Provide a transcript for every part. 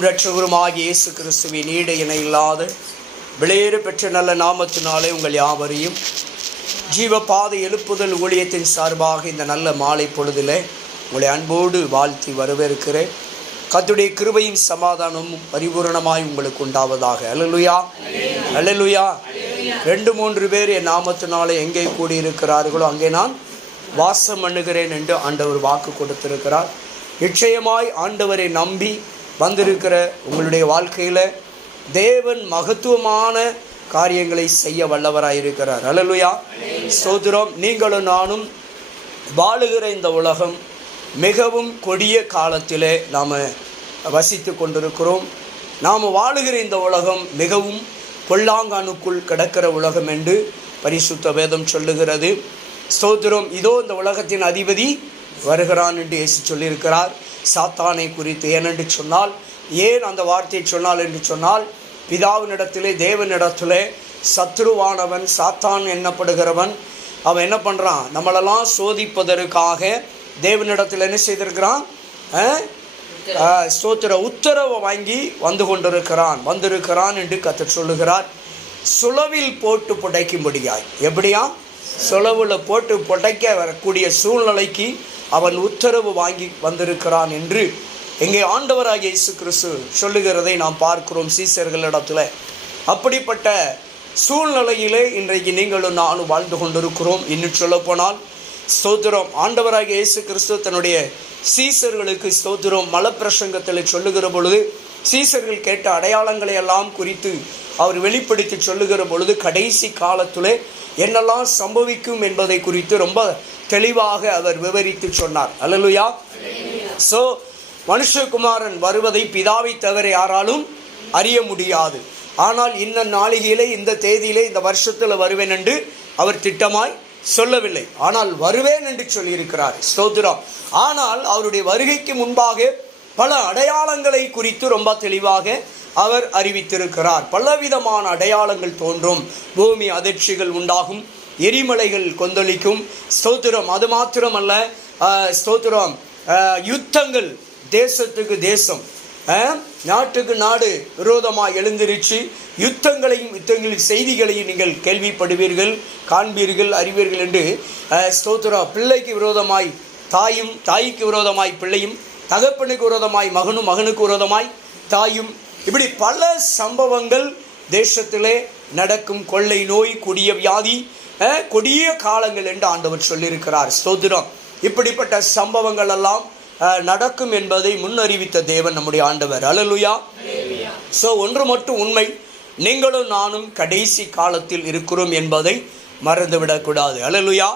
இரட்சகருமாகிய இயேசு கிறிஸ்துவின் ஈடு இணை இல்லாத விலையேறு பெற்ற நல்ல நாமத்தினாலே உங்கள் யாவரையும் ஜீவபாதை எழுப்புதல் ஊழியத்தின் சார்பாக இந்த நல்ல மாலை பொழுதில் உங்களை அன்போடு வாழ்த்தி வரவேற்கிறேன். கர்த்தருடைய கிருபையும் சமாதானமும் பரிபூரணமாய் உங்களுக்கு உண்டாவதாக. அல்லேலூயா, அல்லேலூயா. 2-3 பேர் என் நாமத்தினாலே எங்கே கூடியிருக்கிறார்களோ அங்கே நான் வாசம் பண்ணுகிறேன் என்று ஆண்டவர் வாக்கு கொடுத்திருக்கிறார். நிச்சயமாய் ஆண்டவரை நம்பி வந்திருக்கிற உங்களுடைய வாழ்க்கையில் தேவன் மகத்துவமான காரியங்களை செய்ய வல்லவராயிருக்கிறார். அல்லேலூயா, ஸ்தோத்திரம். நீங்களும் நானும் வாழுகிற இந்த உலகம் மிகவும் கொடிய காலத்திலே நாம் வசித்து கொண்டிருக்கிறோம். நாம் வாழுகிற இந்த உலகம் மிகவும் பொல்லாங்கானுக்குள் கிடக்கிற உலகம் என்று பரிசுத்த வேதம் சொல்லுகிறது. ஸ்தோத்திரம். இதோ இந்த உலகத்தின் அதிபதி வருகிறான் என்று இயேசு சொல்லியிருக்கிறார். சாத்தானை குறித்து ஏனென்று சொன்னால், ஏன் அந்த வார்த்தையை சொன்னால் என்று சொன்னால், பிதாவினிடத்திலே தேவனிடத்திலே சத்ருவானவன் சாத்தான் எண்ணப்படுகிறவன் அவன் என்ன பண்ணுறான், நம்மளெல்லாம் சோதிப்பதற்காக தேவனிடத்தில் என்ன செய்திருக்கிறான், ஸ்தோத்திர உத்தரவை வாங்கி வந்திருக்கிறான் என்று கர்த்தர் சொல்லுகிறார். சுளவில் போட்டு புடைக்கும்படியாய், எப்படியா சுளவில் போட்டு புடைக்க வரக்கூடிய சூழ்நிலைக்கு அவன் உத்தரவு வாங்கி வந்திருக்கிறான் என்று எங்கே ஆண்டவராகிய இயேசு கிறிஸ்து சொல்லுகிறதை நாம் பார்க்கிறோம் சீசர்களிடத்தில். அப்படிப்பட்ட சூழ்நிலையிலே இன்றைக்கு நீங்களும் நானும் வாழ்ந்து கொண்டிருக்கிறோம். இன்னும் சொல்லப்போனால் ஸ்தோத்திரம், ஆண்டவராகிய இயேசு கிறிஸ்து தன்னுடைய சீசர்களுக்கு ஸ்தோத்திரம் மலப்பிரசங்கத்தில் சொல்லுகிற பொழுது, சீசர்கள் கேட்ட அடையாளங்களை எல்லாம் குறித்து அவர் வெளிப்படுத்தி சொல்லுகிற பொழுது, கடைசி காலத்தில் என்னெல்லாம் சம்பவிக்கும் என்பதை குறித்து ரொம்ப தெளிவாக அவர் விவரித்து சொன்னார். அல்லேலூயா. ஸோ மனுஷகுமாரன் வருவதை பிதாவை தவிர யாராலும் அறிய முடியாது. ஆனால் இந்த நாளிகையிலே, இந்த தேதியிலே, இந்த வருஷத்தில் வருவேன் என்று அவர் திட்டமாய் சொல்லவில்லை. ஆனால் வருவேன் என்று சொல்லியிருக்கிறார். ஸ்தோத்திரம். ஆனால் அவருடைய வருகைக்கு முன்பாக பல அடையாளங்களை குறித்து ரொம்ப தெளிவாக அவர் அறிவித்திருக்கிறார். பலவிதமான அடையாளங்கள் தோன்றும். பூமி அதிர்ச்சிகள் உண்டாகும், எரிமலைகள் கொந்தளிக்கும். ஸ்தோத்திரம். அது மாத்திரமல்ல, ஸ்தோத்திரம், யுத்தங்கள், தேசத்துக்கு தேசம், நாட்டுக்கு நாடு விரோதமாக எழுந்திருச்சு யுத்தங்களின் செய்திகளையும் நீங்கள் கேள்விப்படுவீர்கள், காண்பீர்கள், அறிவீர்கள் என்று ஸ்தோத்திரம். பிள்ளைக்கு விரோதமாய் தாயும், தாய்க்கு விரோதமாய் பிள்ளையும், தகப்பனுக்கு விரோதமாய் மகனும், மகனுக்கு விரோதமாய் தாயும், இப்படி பல சம்பவங்கள் தேசத்திலே நடக்கும். கொள்ளை நோய், கொடிய வியாதி, கொடிய காலங்கள் என்று ஆண்டவர் சொல்லியிருக்கிறார். ஸ்தோத்திரம். இப்படிப்பட்ட சம்பவங்கள் எல்லாம் நடக்கும் என்பதை முன்னறிவித்த தேவன் நம்முடைய ஆண்டவர். அல்லேலூயா. ஸோ ஒன்று மட்டும் உண்மை, நீங்களும் நானும் கடைசி காலத்தில் இருக்கிறோம் என்பதை மறந்துவிடக்கூடாது. அல்லேலூயா.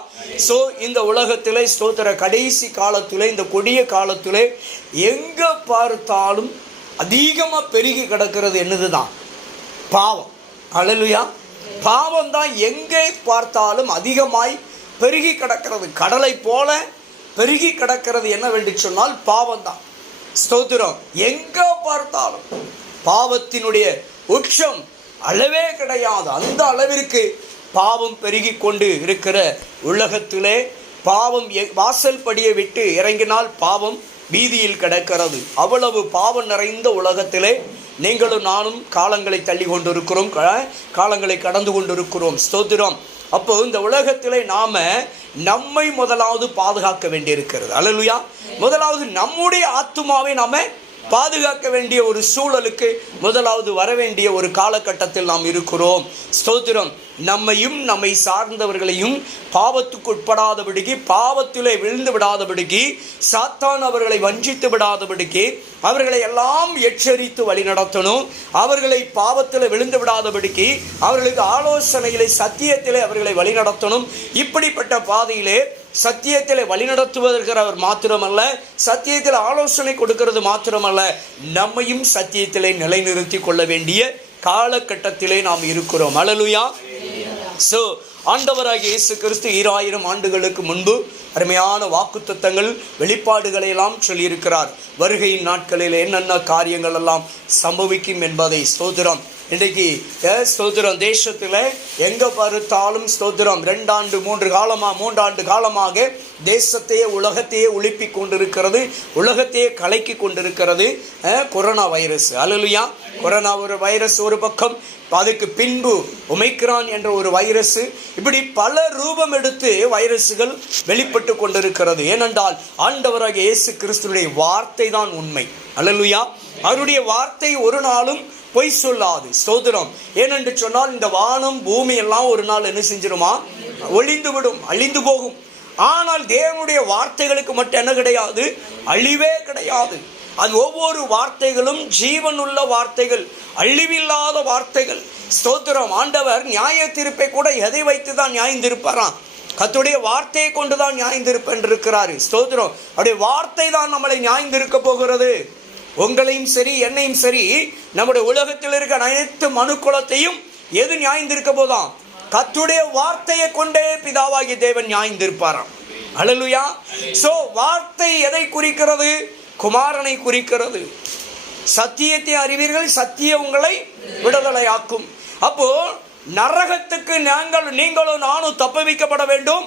ஸோ இந்த உலகத்திலே ஸ்தோத்திர கடைசி காலத்திலே, இந்த கொடிய காலத்திலே எங்கே பார்த்தாலும் அதிகமாக பெருகி கிடக்கிறது என்னது தான்? பாவம். அல்லேலூயா. பாவம் தான் எங்கே பார்த்தாலும் அதிகமாய் பெருகி கிடக்கிறது. கடலை போல பெருகி கிடக்கிறது என்னவென்று சொன்னால் பாவம் தான். ஸ்தோத்திரம். எங்கே பார்த்தாலும் பாவத்தினுடைய உச்சம் அளவே கிடையாது. அந்த அளவிற்கு பாவம் பெருகி கொண்டு இருக்கிற உலகத்திலே பாவம் வாசல் படியை விட்டு இறங்கினால் பாவம் வீதியில் கிடக்கிறது. அவ்வளவு பாவம் நிறைந்த உலகத்திலே நீங்களும் நானும் காலங்களை தள்ளி கொண்டிருக்கிறோம், காலங்களை கடந்து கொண்டிருக்கிறோம். ஸ்தோத்திரம். அப்போ இந்த உலகத்திலே நாம நம்மை முதலாவது பாதுகாக்க வேண்டியிருக்கிறது. அல்லேலூயா. முதலாவது நம்முடைய ஆத்துமாவை நாம பாதுகாக்க வேண்டிய ஒரு சூழலுக்கு முதலாவது வர வேண்டிய ஒரு காலகட்டத்தில் நாம் இருக்கிறோம். ஸ்தோத்திரம். நம்மையும் நம்மை சார்ந்தவர்களையும் பாவத்துக்கு உட்படாதபடிக்கு, பாவத்திலே விழுந்து விடாதபடிக்கு, சாத்தான் அவர்களை வஞ்சித்து விடாதபடிக்கு அவர்களை எல்லாம் எச்சரித்து வழிநடத்தணும். அவர்களை பாவத்தில் விழுந்து விடாதபடிக்கு அவர்களுக்கு ஆலோசனைகளை, சத்தியத்திலே அவர்களை வழிநடத்தணும். இப்படிப்பட்ட பாதையிலே சத்தியத்தில் வழிநடத்துவதற்கிறவர் மாத்திரமல்ல, சத்தியத்தில் ஆலோசனை கொடுக்கிறது மாத்திரமல்ல, நம்மையும் சத்தியத்திலே நிலைநிறுத்தி கொள்ள வேண்டிய காலகட்டத்திலே நாம் இருக்கிறோம். அல்லேலூயா. ஸோ ஆண்டவராகிய இயேசு கிறிஸ்து 2000 ஆண்டுகளுக்கு முன்பு அருமையான வாக்குத்தத்தங்கள், வெளிப்பாடுகளை எல்லாம் சொல்லியிருக்கிறார். வருகையின் நாட்களில் என்னென்ன காரியங்கள் எல்லாம் சம்பவிக்கும் என்பதை ஸ்தோத்திரம் இன்றைக்கு ஸ்தோத்திரம் தேசத்தில் எங்கே பார்த்தாலும் ஸ்தோத்திரம் 2 ஆண்டு 3 ஆண்டு காலமாக தேசத்தையே உலகத்தையே உழுப்பி கொண்டிருக்கிறது, உலகத்தையே கலக்கி கொண்டிருக்கிறது கொரோனா வைரஸ். அல்லேலூயா. கொரோனா ஒரு வைரஸ் ஒரு பக்கம், அதுக்கு பின்பு ஒமைக்ரான் என்ற ஒரு வைரஸ், இப்படி பல ரூபம் எடுத்து வைரஸுகள் வெளிப்பட்டு கொண்டிருக்கிறது. ஏனென்றால் ஆண்டவராகிய இயேசு கிறிஸ்துவினுடைய வார்த்தை தான் உண்மை. அல்லேலூயா. அவருடைய வார்த்தை ஒரு நாளும் பொய் சொல்லாது. ஸ்தோத்திரம். ஏனென்று சொன்னால் இந்த வானம் பூமி எல்லாம் ஒரு நாள் என்ன செஞ்சிருமா? ஒளிந்து விடும், அழிந்து போகும். ஆனால் தேவனுடைய வார்த்தைகளுக்கு மட்டும் என்ன கிடையாது? அழிவே கிடையாது. அது ஒவ்வொரு வார்த்தைகளும் ஜீவனுள்ள வார்த்தைகள், அழிவில்லாத வார்த்தைகள். ஸ்தோத்திரம். ஆண்டவர் நியாய தீர்ப்பை கூட எதை வைத்து தான் நியாயந்திருப்பாராம்? கர்த்தருடைய வார்த்தையை கொண்டு தான் நியாயந்திருப்பென்றிருக்கிறார். ஸ்தோத்திரம். அவருடைய வார்த்தை தான் நம்மளை நியாயந்திருக்க போகிறது. உங்களையும் சரி என்னையும் சரி நம்முடைய உலகத்தில் இருக்கிற அனைத்து மனுக்குலத்தையும் எது நியாயந்திருக்க போதாம்? கர்த்தருடைய வார்த்தையை கொண்டே பிதாவாகிய தேவன் நியாயந்திருப்பாராம். அல்லேலூயா. சோ வார்த்தை எதை குறிக்கிறது? குமாரனை குறிக்கிறது. சத்தியத்தை அறிவீர்கள், சத்தியம் உங்களை விடுதலையாக்கும். அப்போ நரகத்துக்கு நீங்களும் நானும் தப்புவிக்கப்பட வேண்டும்.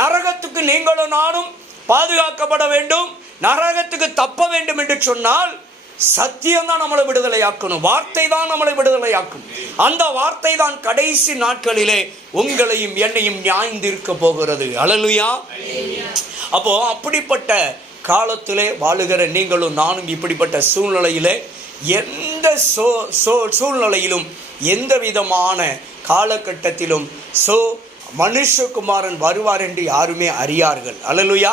நரகத்துக்கு நீங்களும் நானும் பாதுகாக்கப்பட வேண்டும். நரகத்துக்கு தப்ப வேண்டும் என்று சொன்னால் சத்தியம் தான் நம்மளை விடுதலையாக்கணும். வார்த்தை தான் நம்மளை விடுதலையாக்கும். அந்த வார்த்தை தான் கடைசி நாட்களிலே உங்களையும் என்னையும் நியாயந்திருக்க போகிறது. அல்லேலூயா. அப்போ அப்படிப்பட்ட காலத்திலே வாழுகிற நீங்களும் நானும் இப்படிப்பட்ட சூழ்நிலையிலே எந்த சூழ்நிலையிலும் எந்த விதமான காலகட்டத்திலும் மனுஷகுமாரன் வருவார் என்று யாருமே அறியார்கள். அல்லேலூயா.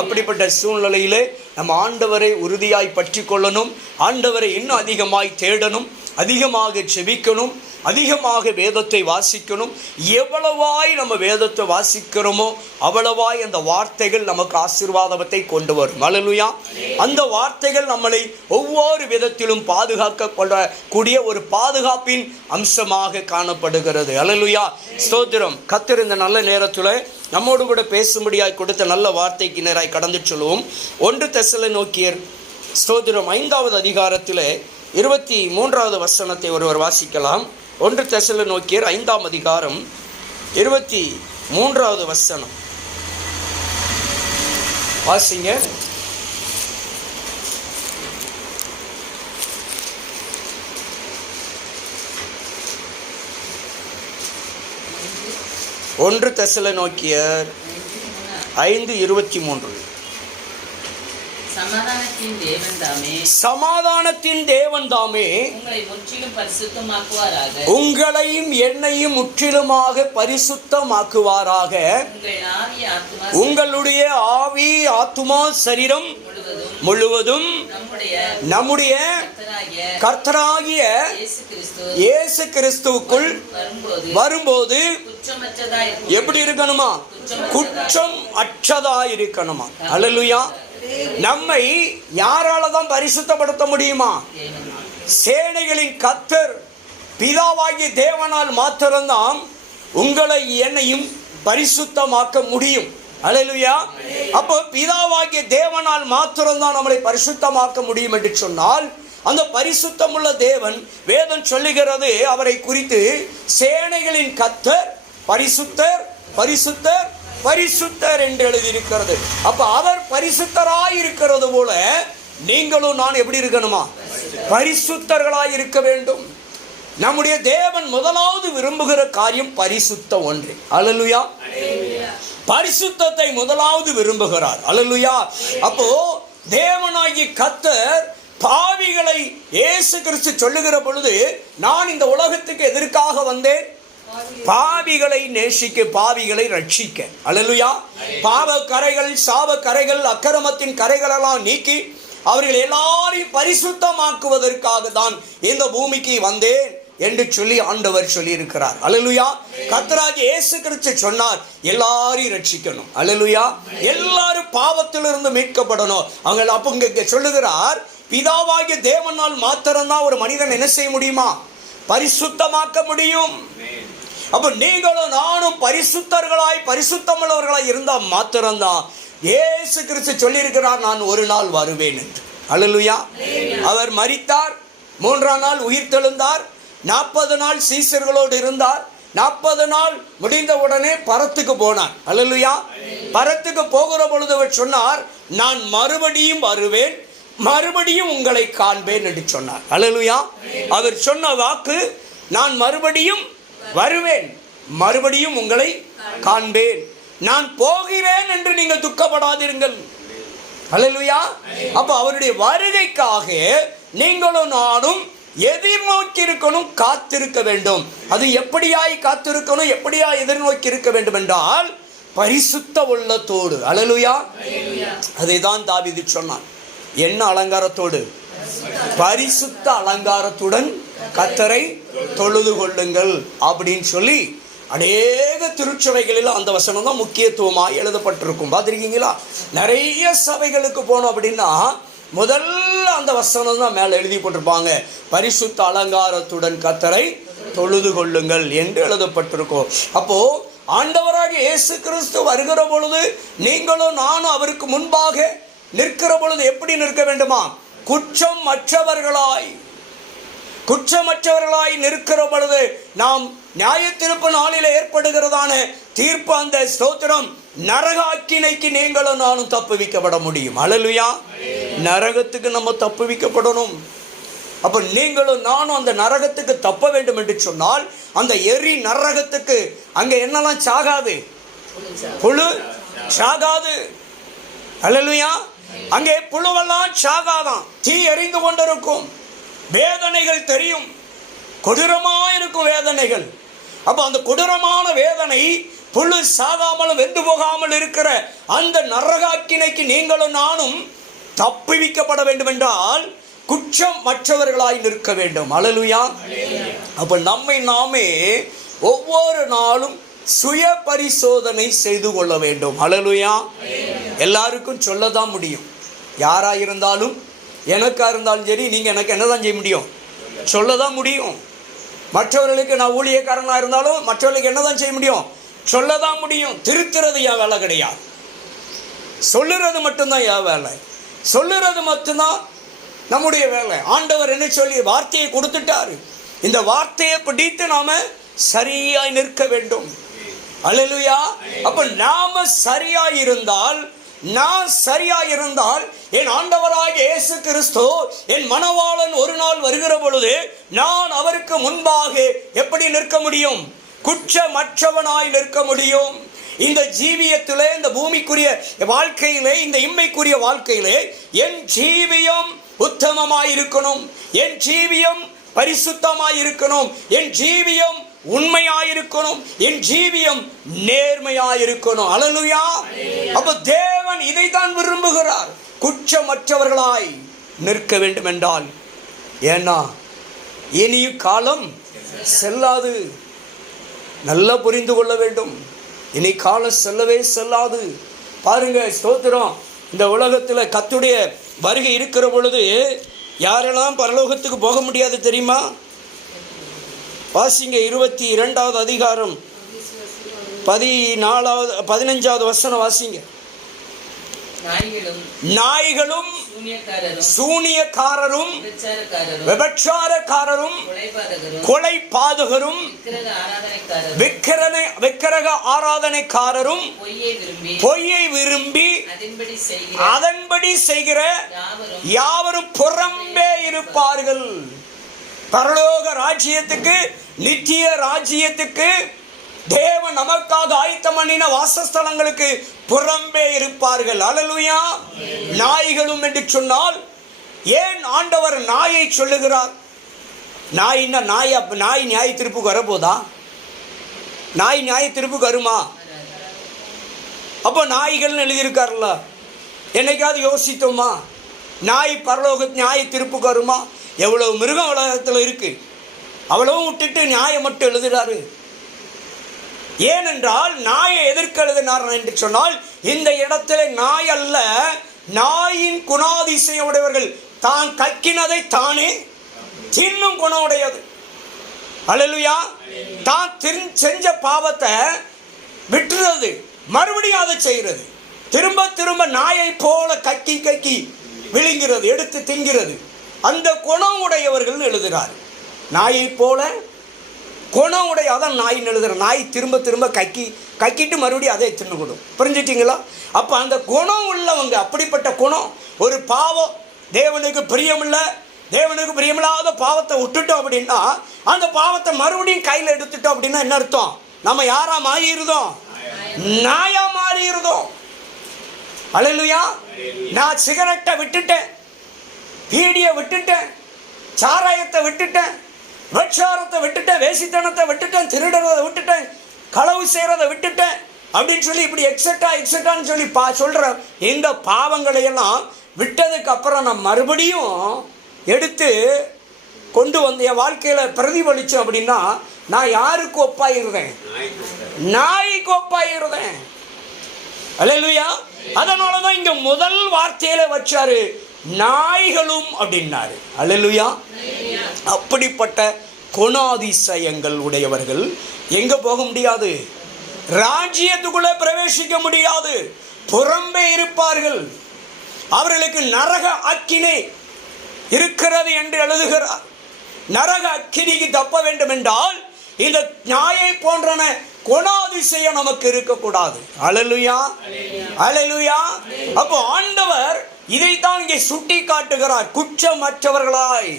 அப்படிப்பட்ட சூழ்நிலையிலே நம்ம ஆண்டவரை உறுதியாய் பற்றி கொள்ளணும். ஆண்டவரை இன்னும் அதிகமாய் தேடணும், அதிகமாக செபிக்கணும், அதிகமாக வேதத்தை வாசிக்கணும். எவ்வளவாய் நம்ம வேதத்தை வாசிக்கிறோமோ அவ்வளவாய் அந்த வார்த்தைகள் நமக்கு ஆசீர்வாதத்தை கொண்டு வரும். அல்லேலூயா. அந்த வார்த்தைகள் நம்மளை ஒவ்வொரு விதத்திலும் பாதுகாக்கக்கூடிய ஒரு பாதுகாப்பின் அம்சமாக காணப்படுகிறது. அல்லேலூயா. ஸ்தோத்திரம். கர்த்தர் இந்த நல்ல நேரத்தில் நம்மோடு கூட பேசும்படியாய் கொடுத்த நல்ல வார்த்தைக்கு நேராய் கடந்து சொல்லுவோம். 1 தெசலோனிக்கேயர் ஸ்தோத்திரம் 5வது அதிகாரத்தில் 23வது வசனத்தை ஒருவர் வாசிக்கலாம். 1 தெசலோனிக்கேயர் 5ஆம் அதிகாரம் 23வது வசனம் வாசிங்க. ஒன்று தெசலோனிக்கேயர் 5:23. சமாதானத்தின் தேவன் தாமே உங்களையும் என்னையும் முற்றிலுமாக பரிசுத்தமாக்குவாராக. உங்களுடைய ஆவி, ஆத்துமா, சரீரம் முழுவதும் நம்முடைய கர்த்தராகிய இயேசு கிறிஸ்துவுக்குள் வரும்போது எப்படி இருக்கணுமா? குற்றம் அற்றதாய் இருக்கணுமா? அல்லேலூயா. நம்மை யாரால தான் பரிசுத்தப்படுத்த முடியுமா? சேனைகளின் கர்த்தர் பிதாவாகிய தேவனால் மாத்திரம்தான் உங்களை என்னையும் பரிசுத்தமாக்க முடியும். அல்லேலூயா. அப்போ பிதாவாகிய தேவனால் மாத்திரம்தான் நம்மளை பரிசுத்தமாக்க முடியும் என்று சொன்னால், அந்த பரிசுத்தமுள்ள தேவன் வேதம் சொல்லுகிறது அவரை குறித்து, சேனைகளின் கர்த்தர் பரிசுத்தர் பரிசுத்தர் பரிசுத்தர் என்று எழுதியிருக்கிறது. அப்ப அவர் பரிசுத்தராய் இருக்கிறது போல நீங்களும் நான் எப்படி இருக்கணுமா? பரிசுத்தர்களாய் இருக்க வேண்டும். நம்முடைய தேவன் முதலாவது விரும்புகிற காரியம் பரிசுத்த ஒன்று. அல்லேலூயா. பரிசுத்தத்தை முதலாவது விரும்புகிறார். அல்லேலூயா. அப்போ தேவனாகிய கர்த்தர் பாவிகளை இயேசு கிறிஸ்து சொல்லுகிற பொழுது, நான் இந்த உலகத்துக்கு எதற்காக வந்தேன்? பாவிகளை நேசிக்க, பாவிகளை ரட்சிக்க. அல்லேலூயா. பாவ கரைகள், சாப கரைகள், அக்கிரமத்தின் கரைகள் எல்லாம் நீக்கி அவர்கள் எல்லாரையும் பரிசுத்தமாக்குவதற்காக தான் இந்த பூமிக்கு வந்தேன் என்று சொல்லி ஆண்டவர் சொல்லி இருக்கிறார். அல்லேலூயா. கர்த்தராகிய இயேசு கிறிஸ்து சொன்னார், எல்லாரையும் ரட்சிக்கணும். அல்லேலூயா. எல்லாரும் பாவத்திலிருந்து மீட்கப்படணும். அவங்க அப்ப இங்க சொல்லுகிறார், பிதாவாகிய தேவனால் மாத்திரம்தான் ஒரு மனிதன் என்ன செய்ய முடியுமா? பரிசுத்தமாக்க முடியும். அப்ப நீங்களும் நானும் பரிசுத்தர்களாய் பரிசுத்தமுள்ளவர்களாய் இருந்தால் மாத்திரம்தான் இயேசு கிறிஸ்து சொல்லி இருக்கிறார், நான் ஒரு நாள் வருவேன் என்று. அல்லேலூயா. அவர் மரித்தார், 3ஆம் நாள் உயிர் தெழுந்தார், 40 நாள் சீசர்களோடு இருந்தார். 40 நாள் முடிந்த உடனே பரத்துக்கு போனார். அல்லேலூயா. பரத்துக்கு போகிற பொழுது அவர் சொன்னார், நான் மறுபடியும் வருவேன், மறுபடியும் உங்களை காண்பேன் என்று சொன்னார். அல்லேலூயா. அவர் சொன்ன வாக்கு, நான் மறுபடியும் வருவேன், மறுபடியும் உங்களை காண்பேன், நான் போகிறேன் என்று நீங்கள் துக்கப்படாதீர்கள். அல்லேலூயா. அப்ப அவருடைய வருகைக்காக நீங்களும் நானும் எதிர்நோக்கி இருக்கணும், காத்திருக்க வேண்டும். அது எப்படியாய் காத்திருக்கணும், எப்படியாய் எதிர்நோக்கி இருக்க வேண்டும் என்றால் பரிசுத்த உள்ளத்தோடு. அல்லேலூயா. அதைதான் தாவீது சொன்னான். என்ன அலங்காரத்தோடு? பரிசுத்த அலங்காரத்துடன் கர்த்தரை தொழுது கொள்ளுங்கள் அப்படின்னு சொல்லி அநேக திருச்சபைகளில் அந்த வசனம் தான் முக்கியத்துவமாக எழுதப்பட்டிருக்கும். பார்த்துருக்கீங்களா? நிறைய சபைகளுக்கு போனோம் அப்படின்னா முதல்ல அந்த வசனம் தான் மேலே எழுதி போட்டிருப்பாங்க, பரிசுத்த அலங்காரத்துடன் கர்த்தரை தொழுது கொள்ளுங்கள் என்று எழுதப்பட்டிருக்கும். அப்போ ஆண்டவராகிய இயேசு கிறிஸ்து வருகிற பொழுது நீங்களும் நானும் அவருக்கு முன்பாக நிற்கிற பொழுது எப்படி நிற்க வேண்டுமா? குற்றமற்றவர்களாய் நிற்கிற பொழுது நாம் நியாயத்தீர்ப்பு நாளில் ஏற்படுகிறதான தீர்ப்பு, அந்த ஸ்தோத்திரம், நரகாக்கினைக்கு நீங்களும் நானும் தப்புவிக்கப்பட முடியும். அல்லேலூயா. நரகத்துக்கு நம்ம தப்புவிக்கப்படணும். அப்ப நீங்களும் நானும் அந்த நரகத்துக்கு தப்ப வேண்டும் என்று சொன்னால் அந்த எரி நரகத்துக்கு அங்க என்னெல்லாம் சாகாது? புழு சாகாது. அல்லேலூயா. அங்கே புழுவெல்லாம் சாகாதான், தீ எரிந்து கொண்டிருக்கும், வேதனைகள் தெரியும், கொடூரமாயிருக்கும் வேதனைகள். அப்ப அந்த கொடூரமான வேதனை, புழு சாகாமலும் வெந்து போகாமல் இருக்கிற அந்த நரகாக்கினைக்கு நீங்களும் நானும் தப்புவிக்கப்பட வேண்டும் என்றால் குற்றம் மற்றவர்களாய் நிற்க வேண்டும். அல்லேலூயா. அப்ப நம்மை நாமே ஒவ்வொரு நாளும் சுய பரிசோதனை செய்து கொள்ள வேண்டும். அல்லேலூயா. எல்லாருக்கும் சொல்லதான் முடியும். யாரா இருந்தாலும், எனக்கா இருந்தாலும் சரி, நீங்க எனக்கு என்னதான் செய்ய முடியும்? சொல்லதான் முடியும். மற்றவர்களுக்கு நான் ஊழியக்காரனா இருந்தாலும் மற்றவர்களுக்கு என்னதான் செய்ய முடியும்? சொல்லதான் முடியும். திருத்துறது என் வேலை கிடையாது. சொல்லுறது மட்டும்தான் என் வேலை. சொல்லுறது மட்டும்தான் நம்முடைய வேலை. ஆண்டவர் என்ன சொல்லி வார்த்தையை கொடுத்துட்டாரு. இந்த வார்த்தையை பிடித்து நாம சரியாய் நிற்க வேண்டும். அல்லேலூயா. அப்ப நாம சரியாய் இருந்தால், நான் சரியாயிருந்தால், என் ஆண்டவராகிய இயேசு கிறிஸ்து என் மணவாளன் ஒரு நாள் வருகிற பொழுது நான் அவருக்கு முன்பாக எப்படி நிற்க முடியும்? குற்றமற்றவனாய் நிற்க முடியும். இந்த ஜீவியத்திலே, இந்த பூமிக்குரிய வாழ்க்கையிலே, இந்த இம்மைக்குரிய வாழ்க்கையிலே என் ஜீவியம் உத்தமமாயிருக்கணும், என் ஜீவியம் பரிசுத்தமாயிருக்கணும், என் ஜீவியம் உண்மையாயிருக்கணும், என் ஜீவியம் நேர்மையாயிருக்கணும். அல்லேலூயா. அப்ப தேவன் இதைத்தான் விரும்புகிறார், குற்றமற்றவர்களாய் நிற்க வேண்டும் என்றால். ஏன்னா இனியும் காலம் செல்லாது. நல்லா புரிந்து கொள்ள வேண்டும். இனி காலம் செல்லவே செல்லாது. பாருங்க, ஸ்தோத்திரம், இந்த உலகத்தில் கர்த்தருடைய வருகை இருக்கிற பொழுது யாரெல்லாம் பரலோகத்துக்கு போக முடியாது தெரியுமா? வாசிங்க 22வது அதிகாரம் 15வது வசனம் வாசிங்க. நாய்களும் சூனியக்காரரும் விபச்சாரக்காரரும் கொலைபாதகரும் விக்கிரக ஆராதனைக்காரரும் பொய்யை விரும்பி அதன்படி செய்கிற யாவரும் புறம்பே இருப்பார்கள். பரலோக ராஜ்யத்துக்கு, நித்திய ராஜ்யத்துக்கு, தேவன் நமக்காக ஆயத்தம் பண்ணின வாசஸ்தலங்களுக்கு புறம்பே இருப்பார்கள். அல்லேலூயா. நாய்களும் என்று சொன்னால் ஏன் ஆண்டவர் நாயை சொல்லுகிறார்? நாயின்னா நாய் நியாய தீர்ப்புக்கு வரப்போதா? நாய் நியாய தீர்ப்புக்கு வருமா? அப்போ நாய்கள் எழுதியிருக்காருல்ல, என்னைக்காவது யோசித்தோமா? நாய் பரலோக நியாய தீர்ப்புக்கு வருமா? எவ்வளவு மிருகம் உலகத்தில் இருக்கு, அவ்வளவும் விட்டுட்டு நியாயம் மட்டும் எழுதுறாரு. ஏனென்றால் நாயை எதற்கு எழுதினார் என்று சொன்னால், இந்த இடத்துல நாய் அல்ல, நாயின் குணாதிசையுடையவர்கள், தான் கக்கினதை தானே தின்னும் குணம் உடையது. அல்லேலூயா. தான் செஞ்ச பாவத்தை விட்டுறது, மறுபடியும் அதை செய்கிறது, திரும்ப திரும்ப நாயை போல கக்கி விழுங்கிறது, எடுத்து திங்கிறது, அந்த குணம் உடையவர்கள் எழுதுகிறார். நாயை போல குணம் உடைய, அதான் நாயின்னு எழுதுற. நாய் திரும்ப திரும்ப கக்கிட்டு மறுபடியும் அதை தின்னுக்கிடும். புரிஞ்சுட்டிங்களா? அப்போ அந்த குணம் உள்ளவங்க, அப்படிப்பட்ட குணம், ஒரு பாவம் தேவனுக்கு பிரியமில்லை, தேவனுக்கு பிரியமில்லாத பாவத்தை விட்டுட்டோம் அப்படின்னா, அந்த பாவத்தை மறுபடியும் கையில் எடுத்துட்டோம் அப்படின்னா என்ன அர்த்தம்? நம்ம யாரா மாறிடுதோம்? நாயா மாறிடுதோம். அல்லேலூயா. நான் சிகரெட்டை விட்டுட்டேன், பீடியை விட்டுட்டேன், சாராயத்தை விட்டுட்டேன், விபச்சாரத்தை விட்டுட்டேன், வேசித்தனத்தை விட்டுட்டேன், திருடுறதை விட்டுட்டேன், களவு செய்கிறதை விட்டுட்டேன் அப்படின்னு சொல்லி இப்படி எக்ஸெட்டான்னு சொல்லி சொல்கிற இந்த பாவங்களையெல்லாம் விட்டதுக்கு அப்புறம் நான் மறுபடியும் எடுத்து கொண்டு வந்து என் வாழ்க்கையில் பிரதிபலித்தேன் அப்படின்னா நான் யாருக்கு ஒப்பாயிருந்தேன்? நாய்க்கு ஒப்பாயிருந்தேன். அல்லேலூயா. அதனால தான் இங்கே முதல் வார்த்தையில வச்சாரு, நாய்களும் அப்படின்னாரு. அல்லேலூயா. அப்படிப்பட்ட குணாதிசயங்கள் உடையவர்கள் எங்க போக முடியாது? ராஜ்யத்துக்குள்ளே பிரவேசிக்க முடியாது, புறம்பே இருப்பார்கள். அவர்களுக்கு நரக அக்கினி இருக்கிறது என்று எழுதுகிறார். நரக அக்கினிக்கு தப்ப வேண்டும் என்றால் இந்த நாயை போன்றன குணாதிசயம் நமக்கு இருக்கக்கூடாது. அல்லேலூயா, அல்லேலூயா. அப்போ ஆண்டவர் இதைத்தான் இங்கே சுட்டி காட்டுகிறார். குற்றமற்றவர்களாய்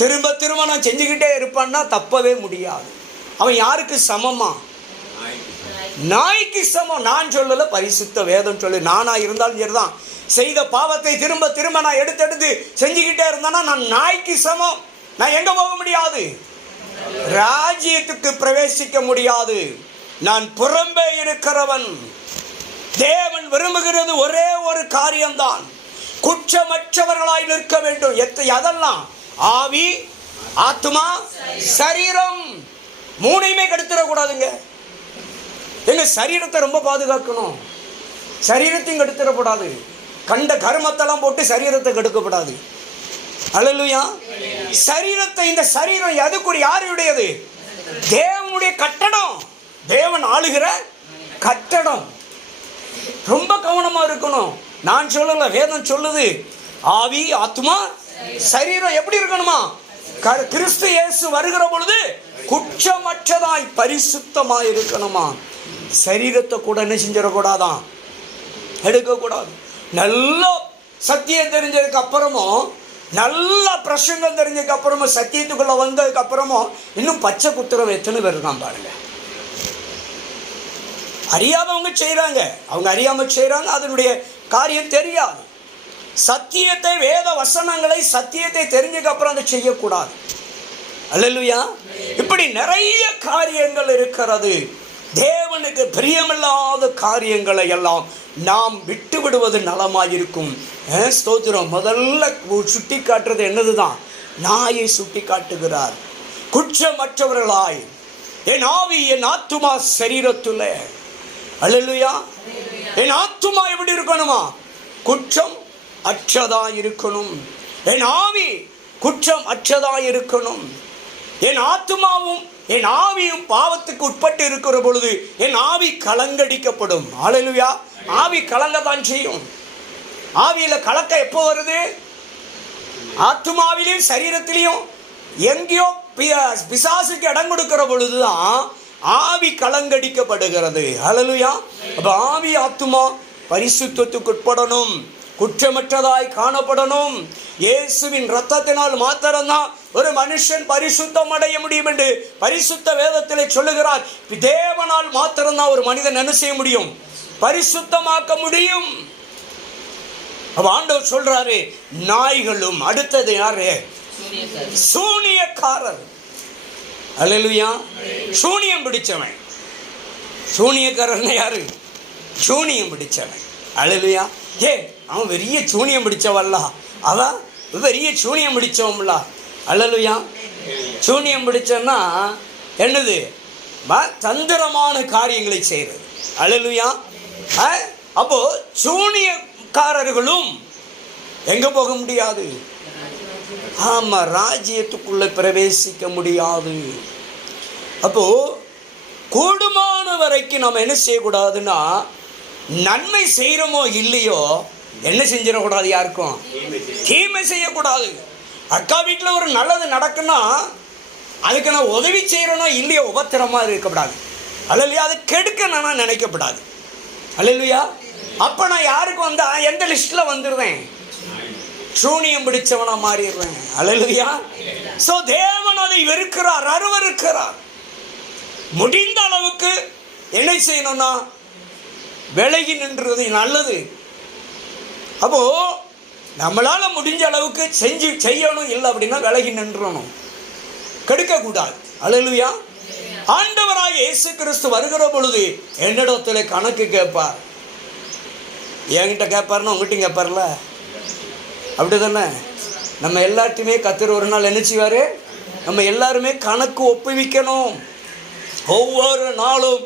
திரும்ப திரும்ப நான் செஞ்சுக்கிட்டே இருப்பான்னா தப்பவே முடியாது. அவன் யாருக்கு சமமா? நாய்க்கு சமம். நான் சொல்லல, பரிசுத்த வேதம் சொல்லு. நானா இருந்தாலும் சரிதான், செய்த பாவத்தை திரும்ப திரும்ப நான் எடுத்து செஞ்சுக்கிட்டே இருந்தானா நான் நாய்க்கு சமம். நான் எங்க போக முடியாது? ராஜ்யத்துக்கு பிரவேசிக்க முடியாது. நான் புறம்பே இருக்கிறவன். தேவன் விரும்புகிறது ஒரே ஒரு காரியம்தான், குற்றமற்றவர்களாய் நிற்க வேண்டும். அதெல்லாம் ஆவி, ஆத்மா, சரீரம், மூணையுமே கெடுத்துடக்கூடாதுங்க. எங்க சரீரத்தை ரொம்ப பாதுகாக்கணும். சரீரத்தையும் கெடுத்துடக்கூடாது. கண்ட கருமத்தெல்லாம் போட்டு சரீரத்தை கெடுக்கப்படாது. அல்லேலூயா. சரீரத்தை, இந்த சரீரம் எதுக்குரிய, யாருடையது? தேவனுடைய கட்டடம், தேவன் ஆளுகிற கட்டடம். ரொம்ப கவனமா இருக்கணும். நான் சொல்லல, வேதம் சொல்லுது. ஆவி, ஆத்மா, சரீரம் எப்படி இருக்கணுமா? கிறிஸ்து இயேசு வருகிற பொழுது குற்றமற்றதாய் பரிசுத்தமாய் இருக்கணுமா? சரீரத்தை கூட என்ன செஞ்சிடக்கூடாதான், எடுக்கக்கூடாது. நல்லா சத்தியம் தெரிஞ்சதுக்கு அப்புறமும், நல்லா பிரசங்கம் தெரிஞ்சதுக்கு அப்புறமும், சத்தியத்துக்குள்ள வந்ததுக்கு அப்புறமும் இன்னும் பச்சை குத்துறவன் எத்தனை பேர் இருக்கான் பாருங்க. அறியாமவங்க செய்கிறாங்க, அவங்க அறியாமல் செய்கிறாங்க, அதனுடைய காரியம் தெரியாது. சத்தியத்தை, வேத வசனங்களை, சத்தியத்தை தெரிஞ்சதுக்கு அப்புறம் அதை செய்யக்கூடாது. அல்லேலூயா. இப்படி நிறைய காரியங்கள் இருக்கிறது. தேவனுக்கு பிரியமில்லாத காரியங்களை எல்லாம் நாம் விட்டு விடுவது நலமாயிருக்கும். ஸ்தோத்திரம். முதல்ல சுட்டி காட்டுறது என்னதுதான்? நாயை சுட்டி காட்டுகிறார். குற்றமற்றவர்களாய் என் ஆவி, என் ஆத்துமா சரீரத்துல. அல்லேலூயா. என் ஆத்துமா எப்படி இருக்கணுமா? குற்றம் அற்றதா இருக்கணும். என் ஆவி குற்றம் அற்றதா இருக்கணும். என் ஆத்துமாவும் என் ஆவியும் பாவத்துக்கு உட்பட்டு இருக்கிற பொழுது என் ஆவி கலங்கடிக்கப்படும். அல்லேலூயா. ஆவி கலங்கத்தான் செய்யும். ஆவியில கலக்க எப்போ வருது? ஆத்துமாவிலையும் சரீரத்திலையும் எங்கேயோ பிசாசுக்கு இடம் கொடுக்கிற பொழுதுதான் ஆவி கலங்கடிக்கப்படுகிறது. அல்லேலூயா. அப்ப ஆவி, ஆத்துமா பரிசுத்தத்துக்கு உட்படணும், குற்றமற்றதாய் காணப்படணும். இயேசுவின் இரத்தத்தினால் மாத்திரம்தான் ஒரு மனுஷன் பரிசுத்தம் அடைய முடியும் என்று பரிசுத்த வேதத்திலே சொல்லுகிறார். தேவனால் மாத்திரம்தான் ஒரு மனிதன் என்ன செய்ய முடியும்? பரிசுத்தமாக்க முடியும். ஆண்டவர் சொல்றாரு, நாய்களும். அடுத்தது யாரு? சூனியக்காரர். அல்லேலூயா. சூனியம் பிடிச்சவன். சூனியக்காரன் யாரு? சூனியம் பிடிச்சவன். அல்லேலூயா. அவன் பெரிய சூனியம் பிடிச்சவல்ல, அவன் பெரிய சூனியம் பிடிச்சவன்ல. அல்லேலூயா. சூனியம் பிடிச்சன்னா என்னது? தந்திரமான காரியங்களை செய்யறது. அல்லேலூயா. அப்போ சூனியக்காரர்களும் எங்க போக முடியாது? ஆமா, ராஜ்யத்துக்குள்ள பிரவேசிக்க முடியாது. அப்போ கூடுமான வரைக்கும் நம்ம என்ன செய்யக்கூடாதுன்னா, நன்மை செய்யறோமோ இல்லையோ என்ன செஞ்சிடக்கூடாது? யாருக்கும் தீமை செய்யக்கூடாது. அக்கா வீட்டில் ஒரு நல்லது நடக்குன்னா அதுக்கு நான் உதவி செய்கிறனோ இல்லையோ உபத்திரமாக இருக்கக்கூடாது. அல்லையா, அது கெடுக்க நான் நினைக்கப்படாது. அல்லையா, அப்போ நான் யாருக்கு வந்தா எந்த லிஸ்ட்டில் வந்துடுவேன்? சூனியம் பிடிச்சவனாக மாறிடுவேன். அல்லையா, ஸோ தேவன் அதை வெறுக்கிறார், அருவருக்கிறார். முடிந்த அளவுக்கு என்ன செய்யணும்னா விலகி நின்றது நல்லது. அப்போ நம்மளால முடிஞ்ச அளவுக்கு செய்யணும். இல்லை அப்படின்னா விலகி நின்றணும், கெடுக்கக்கூடாது. அல்லேலூயா. ஆண்டவராக இயேசு கிறிஸ்து வருகிற பொழுது என்னிடத்துல கணக்கு கேட்பார். என்கிட்ட கேட்பாருன்னா உங்ககிட்ட கேட்பார்ல, அப்படி தானே? நம்ம எல்லாத்தையுமே கர்த்தர் ஒரு நாள் என்ன செய்வார்? நம்ம எல்லாருமே கணக்கு ஒப்புவிக்கணும். ஒவ்வொரு நாளும்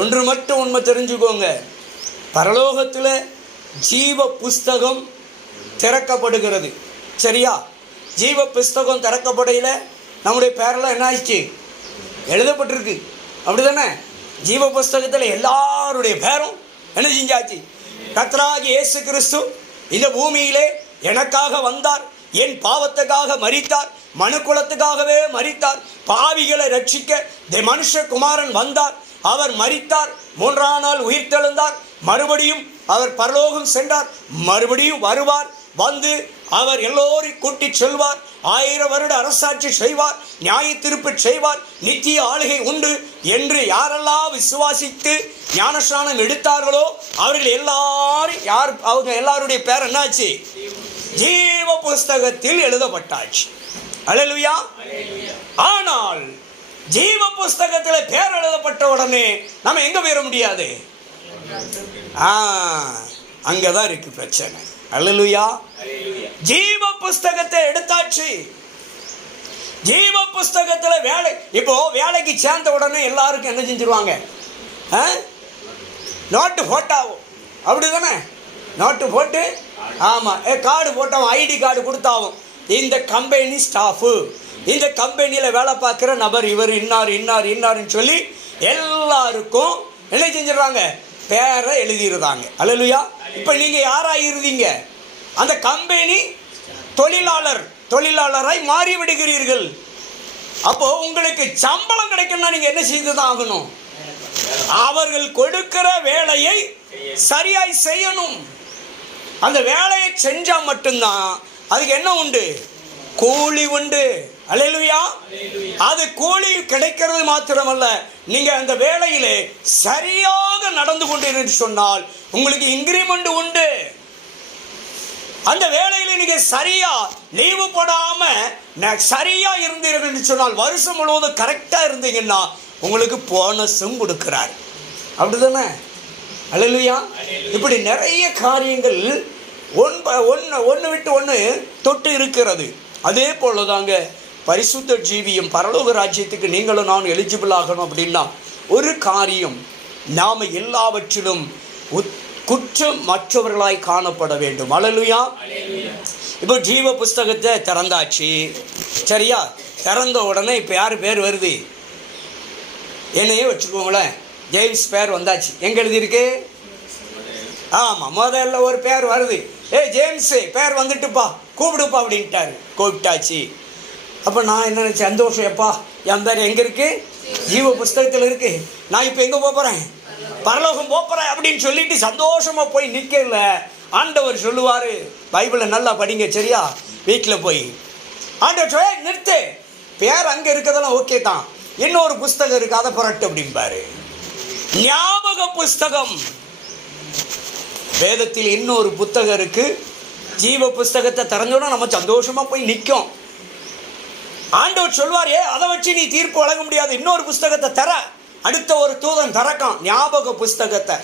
ஒன்று மட்டும் உண்மை தெரிஞ்சுக்கோங்க, பரலோகத்தில் ஜீவ புஸ்தகம் திறக்கப்படுகிறது. சரியா? ஜீவ புஸ்தகம் திறக்கப்படுகையில் நம்முடைய பேரெல்லாம் என்ன ஆயிடுச்சு? எழுதப்பட்டிருக்கு. அப்படி தானே? ஜீவ புஸ்தகத்தில் எல்லாருடைய பேரும் என்ன செஞ்சாச்சு? கர்த்தராகிய இயேசு கிறிஸ்து இந்த பூமியிலே எனக்காக வந்தார், என் பாவத்துக்காக மரித்தார், மனுக்குலத்துக்காகவே மரித்தார், பாவிகளை ரட்சிக்க மனுஷகுமாரன் வந்தார், அவர் மரித்தார், 3ஆம் நாள் உயிர்த்தெழுந்தார், மறுபடியும் அவர் பரலோகம் சென்றார், மறுபடியும் வருவார், வந்து அவர் எல்லோரையும் கூட்டி செல்வார், 1000 வருட அரசாட்சி செய்வார், நியாய தீர்ப்பு செய்வார், நித்திய ஆளுகை உண்டு என்று யாரெல்லாம் விசுவாசித்து ஞானஸ்நானம் எடுத்தார்களோ அவர்கள் எல்லாரும் அவங்க எல்லாருடைய பேர் என்னாச்சு? ஜீவ புஸ்தகத்தில் எழுதப்பட்டாச்சு. அல்லேலூயா. ஆனால் ஜீவ புஸ்தகத்தில் பேர் எழுதப்பட்ட உடனே நம்ம எங்க போயிட முடியாது? அங்கதான் இருக்கு பிரச்சனை. அல்லேலூயா. ஜீவ புஸ்தகத்தை எடுத்தாச்சு. ஜீவ புஸ்தகத்துல இப்போ வேலைக்கு சேர்ந்த உடனே எல்லாருக்கும் என்ன செஞ்சிருவாங்க? நோட்டு போட்டாவும், அப்படிதானே? நோட்டு போட்டு, ஆமா, கார்டு போட்டாவும், ஐடி கார்டு கொடுத்தாவும், இந்த கம்பெனி ஸ்டாஃபு, இந்த கம்பெனியில் வேலை பார்க்குற நபர் இவர் இன்னாருன்னு சொல்லி எல்லாருக்கும் என்ன செஞ்சிடறாங்க? பேரை எழுதிடுறாங்க. அல்லேலூயா. இப்போ நீங்கள் யாராயிருந்தீங்க? அந்த கம்பெனி தொழிலாளராய் மாறிவிடுகிறீர்கள். அப்போ உங்களுக்கு சம்பளம் கிடைக்கணும்னா நீங்கள் என்ன செய்து தான் ஆகணும்? அவர்கள் கொடுக்கிற வேலையை சரியாய் செய்யணும். அந்த வேலையை செஞ்சால் மட்டும்தான் அதுக்கு என்ன உண்டு? கூலி உண்டு. அல்லேலூயா. அது கூலி கிடைக்கிறது மாத்திரமல்ல, நீங்க அந்த வேலையிலே சரியாக நடந்து கொண்டு சொன்னால் உங்களுக்கு இன்கிரிமெண்ட் உண்டு. அந்த வேலையில நீங்க சரியா லீவு போடாம சரியா இருந்தீர்கள் என்று சொன்னால், வருஷம் முழுவதும் கரெக்டா இருந்தீங்கன்னா உங்களுக்கு போனஸும் கொடுக்கிறார். அப்படிதானே? அல்லேலூயா. இப்படி நிறைய காரியங்கள் ஒன்று விட்டு ஒன்று தொட்டு இருக்கிறது. அதே போல தாங்க பரிசுத்த ஜீவியம் பரலோக ராஜ்யத்துக்கு நீங்களும் நான் எலிஜிபிள் ஆகணும் அப்படின்னா ஒரு காரியம், நாம் எல்லாவற்றிலும் குற்றம் மற்றவர்களாய் காணப்பட வேண்டும். அல்லேலூயா. இப்போ ஜீவ புஸ்தகத்தை திறந்தாச்சு. சரியா? திறந்த உடனே இப்போ யார் பேர் வருது? என்னையே வச்சுக்கோங்களேன், ஜேம்ஸ் பேர் வந்தாச்சு. எங்கே எழுதியிருக்கு? ஆமாம், முதல்ல ஒரு பேர் வருது. ஜேம்ஸு பேர் வந்துட்டுப்பா, கூப்பிடுப்பா அப்படின்ட்டாரு. கூப்பிட்டாச்சு. அப்போ நான் என்ன நினச்சேன்? சந்தோஷம், எப்பா என் பேர் எங்கே இருக்குது? ஜீவ புஸ்தகத்தில் இருக்குது. நான் இப்போ எங்கே போகிறேன்? பரலோகம் போகிறேன் அப்படின்னு சொல்லிட்டு சந்தோஷமாக போய் நிற்கல. ஆண்டவர் சொல்லுவார், பைபிளை நல்லா படிங்க. சரியா? வீட்டில் போய் ஆண்டவர் நிறுத்து, பேர் அங்கே இருக்கிறதெல்லாம் ஓகே தான், இன்னொரு புஸ்தகம் இருக்குது, அதை புரட்டு அப்படிம்பாரு. ஞாபக புஸ்தகம், வேதத்தில் இன்னொரு புத்தகம் இருக்கு. ஜீவ புஸ்தகத்தை திறந்தோன்னா நம்ம சந்தோஷமா போய் நிற்கும். ஆண்டவர் சொல்வார், அதை வச்சு நீ தீர்ப்பு வழங்க முடியாது, இன்னொரு புஸ்தகத்தை தர. அடுத்த ஒரு தூதன் திறக்கான் ஞாபக புஸ்தகத்தை.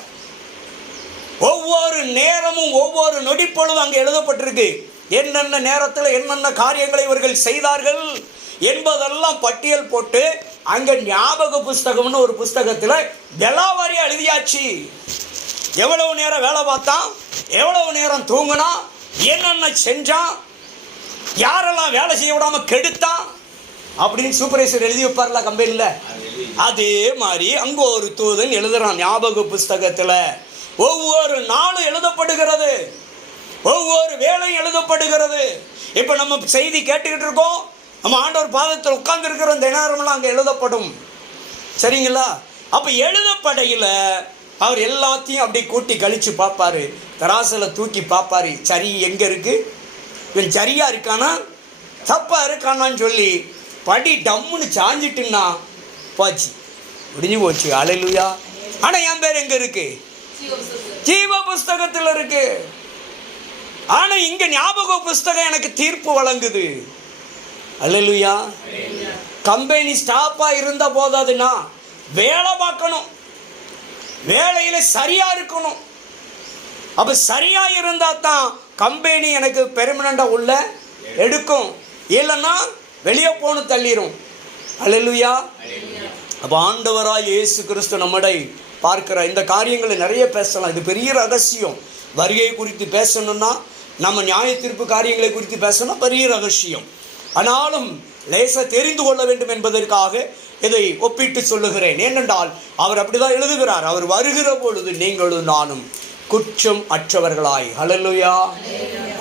ஒவ்வொரு நேரமும் ஒவ்வொரு நொடிப்பொழுதும் அங்கே எழுதப்பட்டிருக்கு. என்னென்ன நேரத்தில் என்னென்ன காரியங்களை இவர்கள் செய்தார்கள் என்பதெல்லாம் பட்டியல் போட்டு அங்கே ஞாபக புஸ்தகம்னு ஒரு புஸ்தகத்தில் விலாவாரியா எழுதியாச்சு. எவ்வளவு நேரம் வேலை பார்த்தான், எவ்வளவு நேரம் தூங்கினா, என்னென்ன செஞ்சான், யாரெல்லாம் வேலை செய்ய விடாம கெடுத்தான் அப்படின்னு சூப்பர்வைசர் எழுதி வைப்பார்ல கம்பெனியில். அதே மாதிரி அங்கே ஒரு தூதன் எழுதுறான் ஞாபக புஸ்தகத்தில். ஒவ்வொரு நாளும் எழுதப்படுகிறது, ஒவ்வொரு வேலையும் எழுதப்படுகிறது. இப்போ நம்ம செய்தி கேட்டுக்கிட்டு இருக்கோம், நம்ம ஆண்டவர் பாதத்தில் உட்கார்ந்து இருக்கிற அந்த நேரமெல்லாம் அங்கே எழுதப்படும். சரிங்களா? அப்போ எழுதப்படையில் அவர் எல்லாத்தையும் அப்படி கூட்டி கழித்து பார்ப்பாரு, தராசில் தூக்கி பார்ப்பாரு, சரி எங்கே இருக்குது, இவன் சரியாக இருக்கானா தப்பாக இருக்கானான்னு சொல்லி படி டம்முன்னு சாஞ்சிட்டுன்னா போச்சு, முடிஞ்சு போச்சு. அல்லேலூயா. ஆனால் என் பேர் எங்கே இருக்கு? ஜீவ புஸ்தகத்தில் இருக்கு. ஆனால் இங்கே ஞாபக புஸ்தகம் எனக்கு தீர்ப்பு வழங்குது. அல்லேலூயா. கம்பெனி ஸ்டாப்பாக இருந்த போதாதுன்னா வேலை பார்க்கணும், வேலையில் சரியாக இருக்கணும். அப்போ சரியாக இருந்தால் தான் கம்பெனி எனக்கு பெர்மனண்டாக உள்ள எடுக்கும், இல்லைன்னா வெளியே போன்னு தள்ளிடும். அல்லேலூயா. அப்போ ஆண்டவராய் இயேசு கிறிஸ்து நம்மளை பார்க்கிற இந்த காரியங்களை நிறைய பேசலாம். இது பெரிய ரகசியம். வருகை குறித்து பேசணும்னா, நம்ம நியாய தீர்ப்பு காரியங்களை குறித்து பேசணும், பெரிய ரகசியம். ஆனாலும் லேசாக தெரிந்து கொள்ள வேண்டும் என்பதற்காக இதை ஒப்பிட்டு சொல்லுகிறேன். ஏனென்றால் அவர் அப்படிதான் எழுதுகிறார், அவர் வருகிற பொழுது நீங்களும் நானும் குற்றம் அற்றவர்களாய், அல்லேலூயா,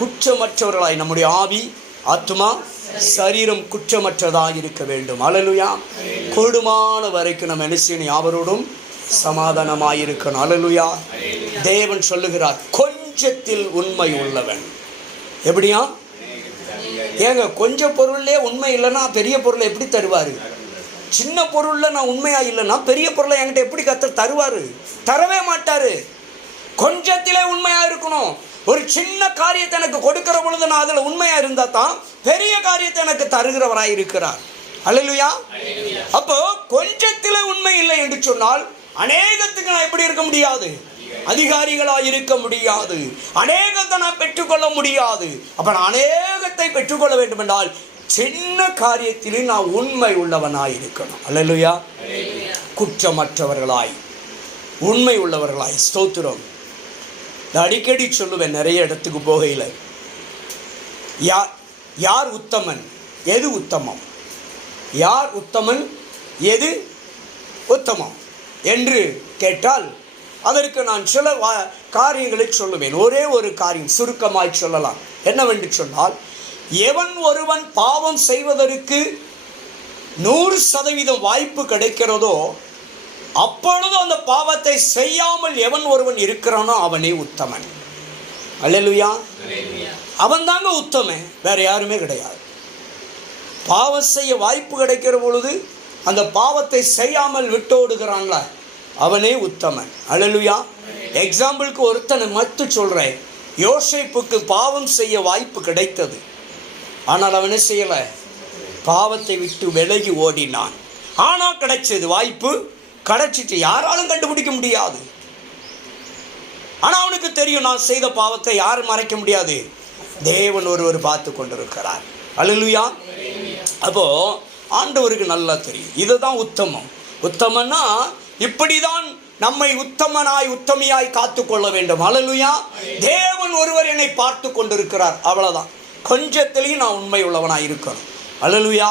குற்றமற்றவர்களாய், நம்முடைய ஆவி ஆத்மா சரீரம் குற்றமற்றதாக இருக்க வேண்டும். அல்லேலூயா. கூடுமான வரைக்கும் நம்ம என்ன செய்யணும்? அவரோடும் சமாதானமாயிருக்கணும். அல்லேலூயா. தேவன் சொல்லுகிறார், கொஞ்சத்தில் உண்மை உள்ளவன். எப்படியா? ஏங்க, கொஞ்சம் பொருள்லே உண்மை இல்லைன்னா பெரிய பொருளை எப்படி தருவார்? சின்ன பொருளில் நான் உண்மையாக இல்லைன்னா பெரிய பொருளை என்கிட்ட எப்படி கர்த்தர் தருவார்? தரவே மாட்டார். கொஞ்சத்திலே உண்மையாக இருக்கணும். ஒரு சின்ன காரியத்தை எனக்கு கொடுக்கிற பொழுது நான் அதில் உண்மையாக இருந்தால் தான் பெரிய காரியத்தை எனக்கு தருகிறவராக இருக்கிறார். அல்லேலூயா. அப்போ கொஞ்சத்திலே உண்மை இல்லை என்று சொன்னால் அநேகத்துக்கு நான் எப்படி இருக்க முடியாது? அதிகாரிகளாக இருக்க முடியாது. அநேகத்தை நான் பெற்றுக்கொள்ள முடியாது. அப்போ நான் அநேகத்தை பெற்றுக்கொள்ள வேண்டும் என்றால் சின்ன காரியத்திலே நான் உண்மை உள்ளவனாய் இருக்கணும். அல்லேலூயா. குற்றமற்றவர்களாய், உண்மை உள்ளவர்களாய். ஸ்தோத்திரம். நான் அடிக்கடி சொல்லுவேன் நிறைய இடத்துக்கு போகையில், யார் உத்தமன், எது உத்தமம், யார் உத்தமன், எது உத்தமம் என்று கேட்டால் அதற்கு நான் சில காரியங்களை சொல்லுவேன். ஒரே ஒரு காரியம் சுருக்கமாய் சொல்லலாம். என்னவென்று சொன்னால், எவன் ஒருவன் பாவம் செய்வதற்கு 100% வாய்ப்பு கிடைக்கிறதோ அப்பொழுது அந்த பாவத்தை செய்யாமல் எவன் ஒருவன் இருக்கிறானோ அவனே உத்தமன். அல்லேலூயா. அவன் தாங்க உத்தமன், வேற யாருமே கிடையாது. பாவம் செய்ய வாய்ப்பு கிடைக்கிற பொழுது அந்த பாவத்தை செய்யாமல் விட்டோடுகிறான்ல அவனே உத்தமன். அல்லேலூயா. எக்ஸாம்பிளுக்கு ஒருத்தனை மத்து சொல்கிறேன். யோசேப்புக்கு பாவம் செய்ய வாய்ப்பு கிடைத்தது, ஆனால் அவனே செய்யலை, பாவத்தை விட்டு விலகி ஓடினான். ஆனால் கிடைச்சது, வாய்ப்பு கிடைச்சிட்டு யாராலும் கண்டுபிடிக்க முடியாது. ஆனால் அவனுக்கு தெரியும், நான் செய்த பாவத்தை யாரும் மறைக்க முடியாது, தேவன் ஒருவர் பார்த்து கொண்டிருக்கிறார். அல்லேலூயா. அப்போ ஆண்டவருக்கு நல்லா தெரியும் இதுதான் உத்தமம். உத்தமன்னா இப்படிதான் நம்மை உத்தமனாய் உத்தமியாய் காத்து கொள்ள வேண்டும். அல்லேலூயா. தேவன் ஒருவர் என்னை பார்த்து கொண்டிருக்கிறார், அவ்வளவுதான். கொஞ்சத்திலையும் நான் உண்மை உள்ளவனாய் இருக்கணும். அல்லேலூயா.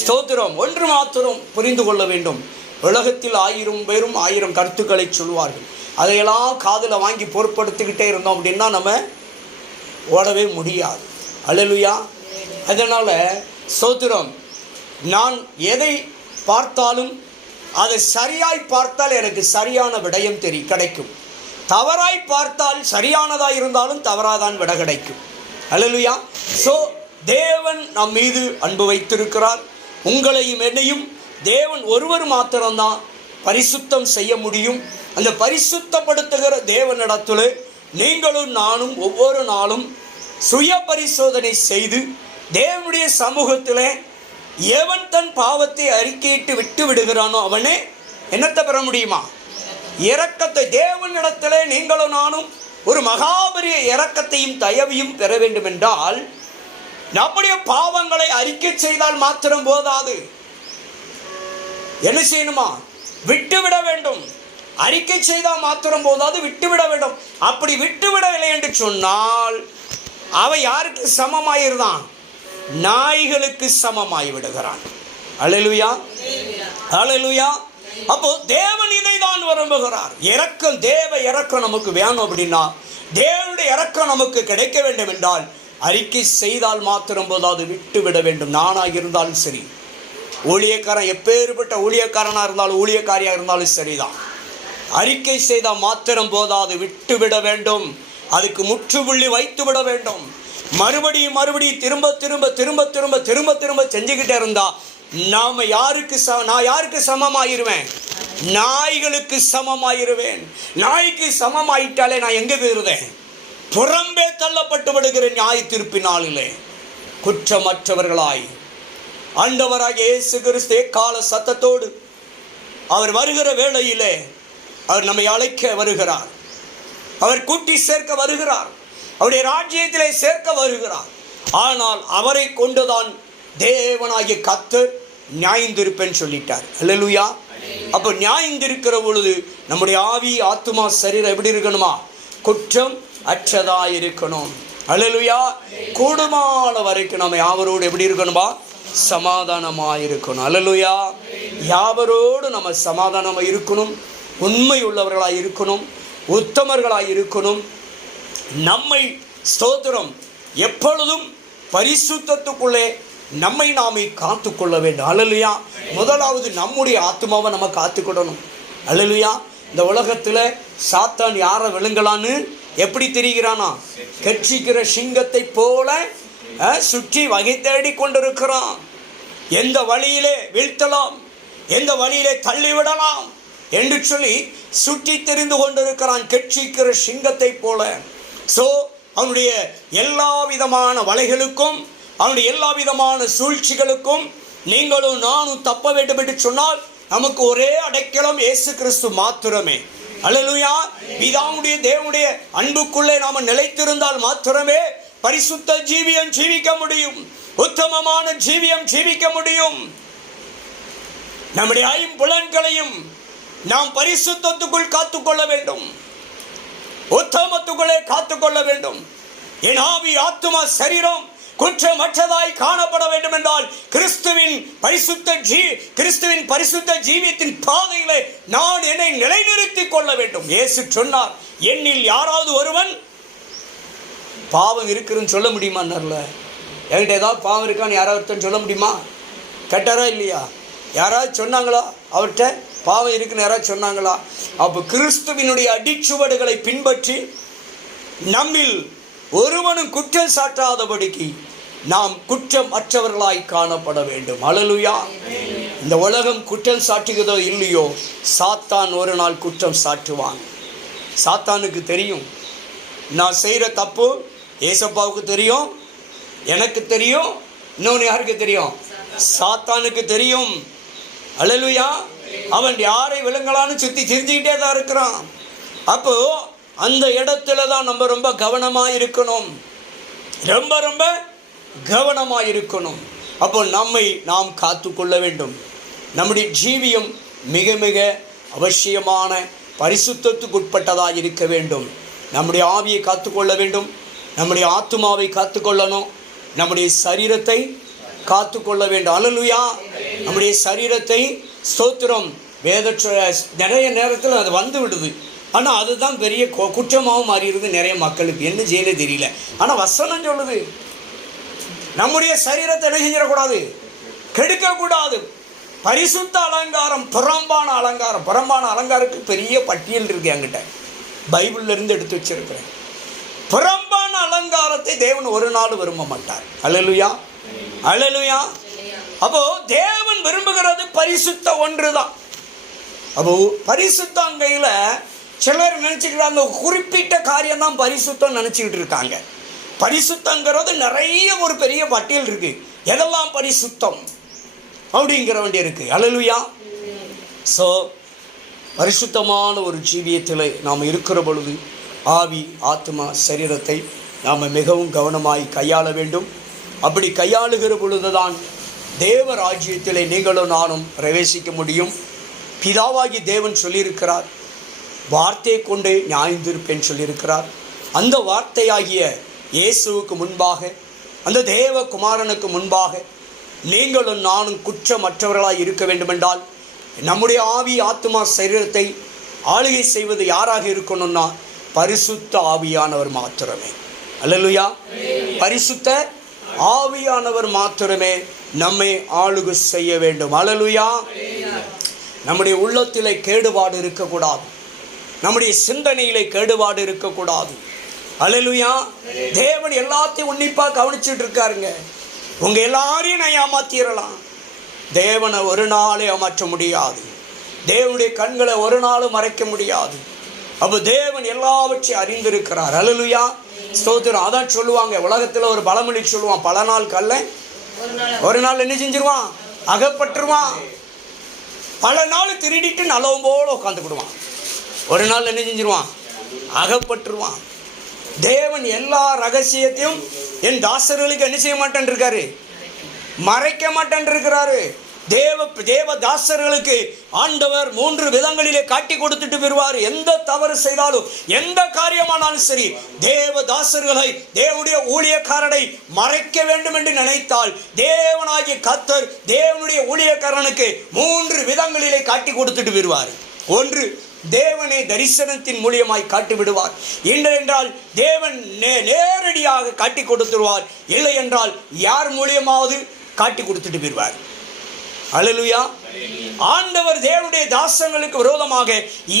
ஸ்தோத்திரம். ஒன்று மாத்திரம் புரிந்து கொள்ள வேண்டும். உலகத்தில் 1000 பேரும் 1000 கருத்துக்களை சொல்வார்கள். அதையெல்லாம் காதில் வாங்கி பொருட்படுத்திக்கிட்டே இருந்தோம் அப்படின்னா நம்ம ஓடவே முடியாது. அல்லேலூயா. அதனால் ஸ்தோத்திரம், நான் எதை பார்த்தாலும் அதை சரியாய் பார்த்தால் எனக்கு சரியான விடயம் கிடைக்கும். தவறாய் பார்த்தால் சரியானதாக இருந்தாலும் தவறாதான் விட கிடைக்கும். அல்லேலூயா. ஸோ தேவன் நம் மீது அன்பு வைத்திருக்கிறார். உங்களையும் என்னையும் தேவன் ஒருவர் மாத்திரம்தான் பரிசுத்தம் செய்ய முடியும். அந்த பரிசுத்தப்படுத்துகிற தேவனிடத்தில் நீங்களும் நானும் ஒவ்வொரு நாளும் சுய பரிசோதனை செய்து தேவனுடைய சமூகத்தில் எவன் தன் பாவத்தை அறிக்கையிட்டு விட்டு விடுகிறானோ அவனே என்னத்தை பெற முடியுமா? இரக்கத்தை. தேவனிடத்தில் நீங்களும் நானும் ஒரு மகாபரிய இரக்கத்தையும் தயவையும் பெற வேண்டும் என்றால் நம்முடைய பாவங்களை அறிக்கை செய்தால் மாத்திரம் போதாது. என்ன செய்யணுமா? விட்டுவிட வேண்டும். அறிக்கை செய்தால் மாத்திரம் போதாது, விட்டுவிட வேண்டும். அப்படி விட்டுவிடவில்லை என்று சொன்னால் அவன் யாருக்கு சமமாயிருந்தான்? நாய்களுக்கு சமமாய் விடுகிறான். அல்லேலூயா. அல்லேலூயா. அப்போ தேவன் இதை தான் விரும்புகிறார். இரக்கம், தேவ இரக்கம் நமக்கு வேணும் அப்படின்னா, தேவனுடைய இரக்கம் நமக்கு கிடைக்க வேண்டும் என்றால் அறிக்கை செய்தால் மாத்திரம் போதாது, விட்டுவிட வேண்டும். நானாக இருந்தாலும் சரி, ஊழியக்காரன் எப்பேற்பட்ட ஊழியக்காரனாக இருந்தாலும் ஊழியக்காரியாக இருந்தாலும் சரிதான். அறிக்கை செய்தால் மாத்திரம் போதாது, விட்டுவிட வேண்டும். அதுக்கு முற்றுப்புள்ளி வைத்து விட வேண்டும். மறுபடியும் திரும்ப திரும்ப செஞ்சுக்கிட்டே இருந்தா நான் யாருக்கு சமமாயிருவேன்? நாய்களுக்கு சமமாயிருவேன். நாய்க்கு சமமாயிட்டாலே நான் எங்க போயிருந்தேன்? புறம்பே தள்ளப்பட்டு விடுகிற நியாய தீர்ப்பினாலே குற்றமற்றவர்களாய் ஆண்டவராகிய இயேசு கிறிஸ்து கால சத்தத்தோடு அவர் வருகிற வேளையிலே அவர் நம்மை அழைக்க வருகிறார். அவர் கூட்டி சேர்க்க வருகிறார். அவருடைய ராஜ்யத்திலே சேர்க்க வருகிறார். ஆனால் அவரை கொண்டுதான் தேவனாகிய கர்த்தர் நியாயந்திருப்பேன்னு சொல்லிட்டார். அல்லேலூயா. அப்போ நியாயந்திருக்கிற பொழுது நம்முடைய ஆவி, ஆத்துமா, சரீரம் எப்படி இருக்கணுமா? குற்றம் அற்றதாக இருக்கணும். அல்லேலூயா. கூடுமான வரைக்கும் நம்ம யாவரோடு எப்படி இருக்கணுமா? சமாதானமாக இருக்கணும். அல்லேலூயா. யாவரோடு நம்ம சமாதானமாக இருக்கணும். உண்மை உள்ளவர்களாக இருக்கணும். உத்தமர்களாக இருக்கணும். நம்மை ஸ்தோத்திரம் எப்பொழுதும் பரிசுத்தத்துக்குள்ளே நம்மை நாமே காத்துக்கொள்ள வேண்டும். அல்லேலூயா. முதலாவது நம்முடைய ஆத்மாவை நம்ம காத்துக்கொள்ளணும். அல்லேலூயா. இந்த உலகத்தில் சாத்தான் யாரை விழுங்கலான்னு எப்படி தெரிகிறானா? கட்சிக்கிற சிங்கத்தை போல சுற்றி வகை தேடி கொண்டிருக்கிறான். எந்த வழியிலே வீழ்த்தலாம், எந்த வழியிலே தள்ளிவிடலாம் என்று சொல்லி சுற்றி தெரிந்து கொண்டிருக்கிறான், கட்சிக்கிற சிங்கத்தை போல. ஸோ அவனுடைய எல்லா விதமான வலைகளுக்கும், அவனுடைய எல்லா விதமான சூழ்ச்சிகளுக்கும் நீங்களும் நானும் தப்ப வேண்டும் என்று சொன்னால் நமக்கு ஒரே அடைக்கலம் இயேசு கிறிஸ்து மாத்திரமே. அல்லேலூயா. பிதாவுடைய தேவனுடைய அன்புக்குள்ளே நாம் நிலைத்திருந்தால் மாத்திரமே பரிசுத்த ஜீவியம் ஜீவிக்க முடியும். உத்தமமான ஜீவியம் ஜீவிக்க முடியும். நம்முடைய ஐம்புலன்களையும் நாம் பரிசுத்தத்துக்குள் காத்துக்கொள்ள வேண்டும். உத்தமத்துக்குள்ளே காத்துக்கொள்ள வேண்டும். என் ஆவி, ஆத்துமா, சரீரம் குற்றமற்றதாய் காணப்பட வேண்டும் என்றால் கிறிஸ்துவின் பரிசுத்த ஜீவியத்தின் பாதையிலே நான் என்னை நிலைநிறுத்திக் கொள்ள வேண்டும். இயேசு சொன்னார், என்னில் யாராவது ஒருவன் பாவம் இருக்குன்னு சொல்ல முடியுமா? என்கிட்ட ஏதாவது பாவம் இருக்கான்னு யாராவது சொல்ல முடியுமா? கேட்டாரா இல்லையா? யாராவது சொன்னாங்களா? அவர்கிட்ட பாவம் இருக்குன்னு யாராவது சொன்னாங்களா? அப்போ கிறிஸ்துவினுடைய அடிச்சுவடுகளை பின்பற்றி நம்மில் ஒருவனும் குற்றம் சாட்டாதபடிக்கு நாம் குற்றம் அற்றவர்களாய் காணப்பட வேண்டும். அல்லேலூயா. இந்த உலகம் குற்றம் சாட்டுகிறதோ இல்லையோ, சாத்தான் ஒரு நாள் குற்றம் சாட்டுவான். சாத்தானுக்கு தெரியும் நான் செய்கிற தப்பு. ஏசப்பாவுக்கு தெரியும், எனக்கு தெரியும், இன்னொன்று யாருக்கு தெரியும்? சாத்தானுக்கு தெரியும். அல்லேலூயா. அவன் யாரை விழுங்கலான்னு சுற்றி திரிஞ்சுக்கிட்டே தான் இருக்கிறான். அப்போ அந்த இடத்துல தான் நம்ம ரொம்ப கவனமாக இருக்கணும். ரொம்ப கவனமாக இருக்கணும். அப்போ நம்மை நாம் காத்துக்கொள்ள வேண்டும். நம்முடைய ஜீவியம் மிக மிக அவசியமான பரிசுத்தத்துக்கு உட்பட்டதாக இருக்க வேண்டும். நம்முடைய ஆவியை காத்துக்கொள்ள வேண்டும். நம்முடைய ஆத்துமாவை காத்துக்கொள்ளணும். நம்முடைய சரீரத்தை காத்துக்கொள்ள வேண்டும். அல்லேலூயா. நம்முடைய சரீரத்தை ஸ்தோத்திரம் நிறைய நேரத்தில் அது வந்து விடுது. ஆனால் அதுதான் பெரிய குற்றமாகவும் மாறிடுது நிறைய மக்களுக்கு. என்ன செய்யவே தெரியல. ஆனால் வசனம் சொல்லுது, நம்முடைய சரீரத்தை என்ன செஞ்சிடக்கூடாது? கெடுக்கக்கூடாது. பரிசுத்த அலங்காரம், புறம்பான அலங்காரம். புறம்பான அலங்காரத்துக்கு பெரிய பட்டியல் இருக்கு என்கிட்ட, பைபிள்ல இருந்து எடுத்து வச்சிருக்கிறேன். புறம்பான அலங்காரத்தை தேவன் ஒரு நாள் விரும்ப மாட்டார். அல்லேலூயா. அல்லேலூயா. அப்போ தேவன் விரும்புகிறது பரிசுத்த ஒன்று தான். அப்போ பரிசுத்தங்கையில் சிலர் நினச்சிக்கிறாங்க, குறிப்பிட்ட காரியம் தான் பரிசுத்தம் நினச்சிக்கிட்டு இருக்காங்க. பரிசுத்தங்கிறது நிறைய ஒரு பெரிய பட்டியல் இருக்கு. எதெல்லாம் பரிசுத்தம் அப்படிங்கிற வேண்டிய இருக்கு. அல்லேலூயா. ஸோ பரிசுத்தமான ஒரு ஜீவியத்தில் நாம் இருக்கிற பொழுது ஆவி, ஆத்மா, சரீரத்தை நாம் மிகவும் கவனமாய் கையாள வேண்டும். அப்படி கையாளுகிற பொழுதுதான் தேவ ராஜ்யத்திலே நீங்களும் நானும் பிரவேசிக்க முடியும். பிதாவாகி தேவன் சொல்லியிருக்கிறார், வார்த்தையை கொண்டு நியாயந்திருப்பேன் சொல்லியிருக்கிறார். அந்த வார்த்தையாகிய இயேசுவுக்கு முன்பாக, அந்த தேவ குமாரனுக்கு முன்பாக நீங்களும் நானும் குற்றமற்றவர்களாய் இருக்க வேண்டுமென்றால் நம்முடைய ஆவி, ஆத்மா, சரீரத்தை ஆளுகை செய்வது யாராக இருக்கணும்னா பரிசுத்த ஆவியானவர் மாத்திரமே. அல்லேலூயா. பரிசுத்த ஆவியானவர் மாத்திரமே நம்மை ஆளுகை செய்ய வேண்டும். அல்லேலூயா. நம்முடைய உள்ளத்திலே கேடுபாடு இருக்கக்கூடாது. நம்முடைய சிந்தனையிலே கேடுபாடு இருக்கக்கூடாது. அல்லேலூயா. தேவன் எல்லாத்தையும் உன்னிப்பா கவனிச்சுட்டு இருக்காருங்க. உங்க எல்லாரையும் நான் ஏமாத்திரலாம், தேவனை ஒரு நாளே ஏமாற்ற முடியாது. தேவனுடைய கண்களை ஒரு நாளும் மறைக்க முடியாது. அப்போ தேவன் எல்லாவற்றையும் அறிந்திருக்கிறார். அல்லேலூயா. ஸ்தோத்திரம். அதான் சொல்லுவாங்க, உலகத்துல ஒரு பழமொழி சொல்லுவான், பல நாள் கல்ல ஒரு நாள் என்ன செஞ்சிருவான், அகப்பட்டுருவான். பல நாள் திருடிட்டு நல்லவன் போல உட்காந்துக்கிடுவான், ஒரு நாள் என்ன செஞ்சிருவான், அகப்பட்டுருவான். தேவன் எல்லா ரகசியத்தையும் என் தாசர்களுக்கு என்ன செய்ய மாட்டேன் இருக்காரு, மறைக்க மாட்டேன் இருக்கிறாரு. தேவ தாசர்களுக்கு ஆண்டவர் 3 விதங்களிலே காட்டி கொடுத்துட்டு வருவார். எந்த தவறு செய்தாலும், எந்த காரியமானாலும் சரி, தேவ தாசர்களை, தேவனுடைய ஊழியக்காரனை மறைக்க வேண்டும் என்று நினைத்தால் தேவனாகிய கர்த்தர் தேவனுடைய ஊழியக்காரனுக்கு 3 விதங்களிலே காட்டி கொடுத்துட்டு வருவார். ஒன்று, தேவனை தரிசனத்தின் மூலியமாய் காட்டி விடுவார். இல்லை என்றால் தேவன் நேரடியாக காட்டி கொடுத்துருவார். இல்லை என்றால் யார் மூலியமாவது காட்டி கொடுத்துட்டு போயிடுவார். அல்லேலூயா. ஆண்டவர் தேவனுடைய தாசங்களுக்கு விரோதமாக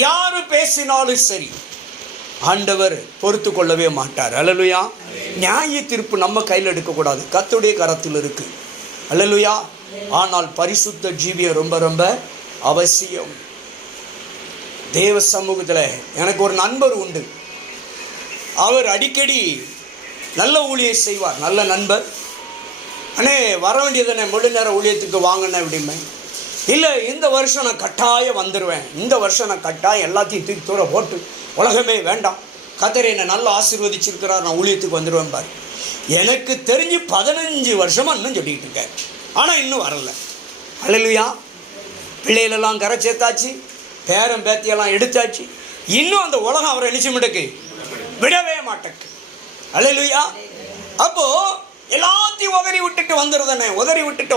யாரு பேசினாலும் சரி, ஆண்டவர் பொறுத்து கொள்ளவே மாட்டார். அல்லேலூயா. நியாய தீர்ப்பு நம்ம கையில் எடுக்கக்கூடாது, கர்த்தருடைய கரத்தில் இருக்கு. அல்லேலூயா. ஆனால் பரிசுத்த ஜீவியம் ரொம்ப ரொம்ப அவசியம். தேவ சமூகத்தில் எனக்கு ஒரு நண்பர் உண்டு. அவர் அடிக்கடி நல்ல ஊழியம் செய்வார். நல்ல நண்பர். அண்ணே வர வேண்டியதுண்ணே, முழு நேர ஊழியத்துக்கு வாங்கினேன் அப்படிமே. இல்லை, இந்த வருஷம் நான் கட்டாயம் வந்துடுவேன், இந்த வருஷம் நான் கட்டாயம் எல்லாத்தையும் தூக்கி தூர போட்டு உலகமே வேண்டாம், கர்த்தர் என்னை நல்லா ஆசீர்வதிச்சிருக்கிறார், நான் ஊழியத்துக்கு வந்துடுவேன் பாரு. எனக்கு தெரிஞ்சு 15 வருஷமாக இன்னும் சொல்லிக்கிட்டு இருக்கேன், ஆனால் இன்னும் வரலை. அல்லேலூயா. பிள்ளைகளெல்லாம் கரை சேர்த்தாச்சு, பேரம் பேத்தியெல்லாம் எடுத்தாச்சு, இன்னும் அந்த உலகம் அவரை நிச்சயம் விடவே மாட்டேக்கு. அல்லேலூயா. அப்போ எல்லாத்தையும் உதறி விட்டுட்டு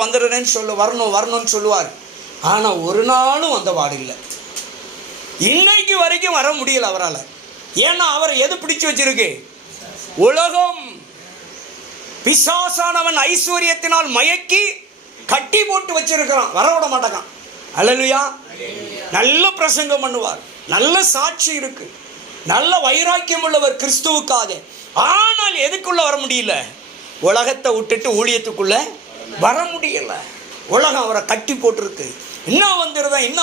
வந்துடுறேன்னு வரணும்னு சொல்லுவார். ஆனா ஒரு நாளும் வந்த பாடு இல்லை. இன்னைக்கு வரைக்கும் வர முடியல அவரால். ஏன்னா அவரை எது பிடிச்சு வச்சிருக்கு, உலகம். பிசாசானவன் ஐஸ்வர்யத்தினால் மயக்கி கட்டி போட்டு வச்சிருக்கிறான், வர விட மாட்டான். அல்லேலூயா. நல்ல பிரசங்கம் பண்ணுவார், நல்ல சாட்சி இருக்கு, நல்ல வைராக்கியம் உள்ளவர் கிறிஸ்துவுக்காக. ஆனால் எதுக்குள்ள வர முடியல, உலகத்தை விட்டுட்டு ஊழியத்துக்குள்ள வர முடியல. உலகம் அவரை கட்டி போட்டிருக்கு. இன்னும்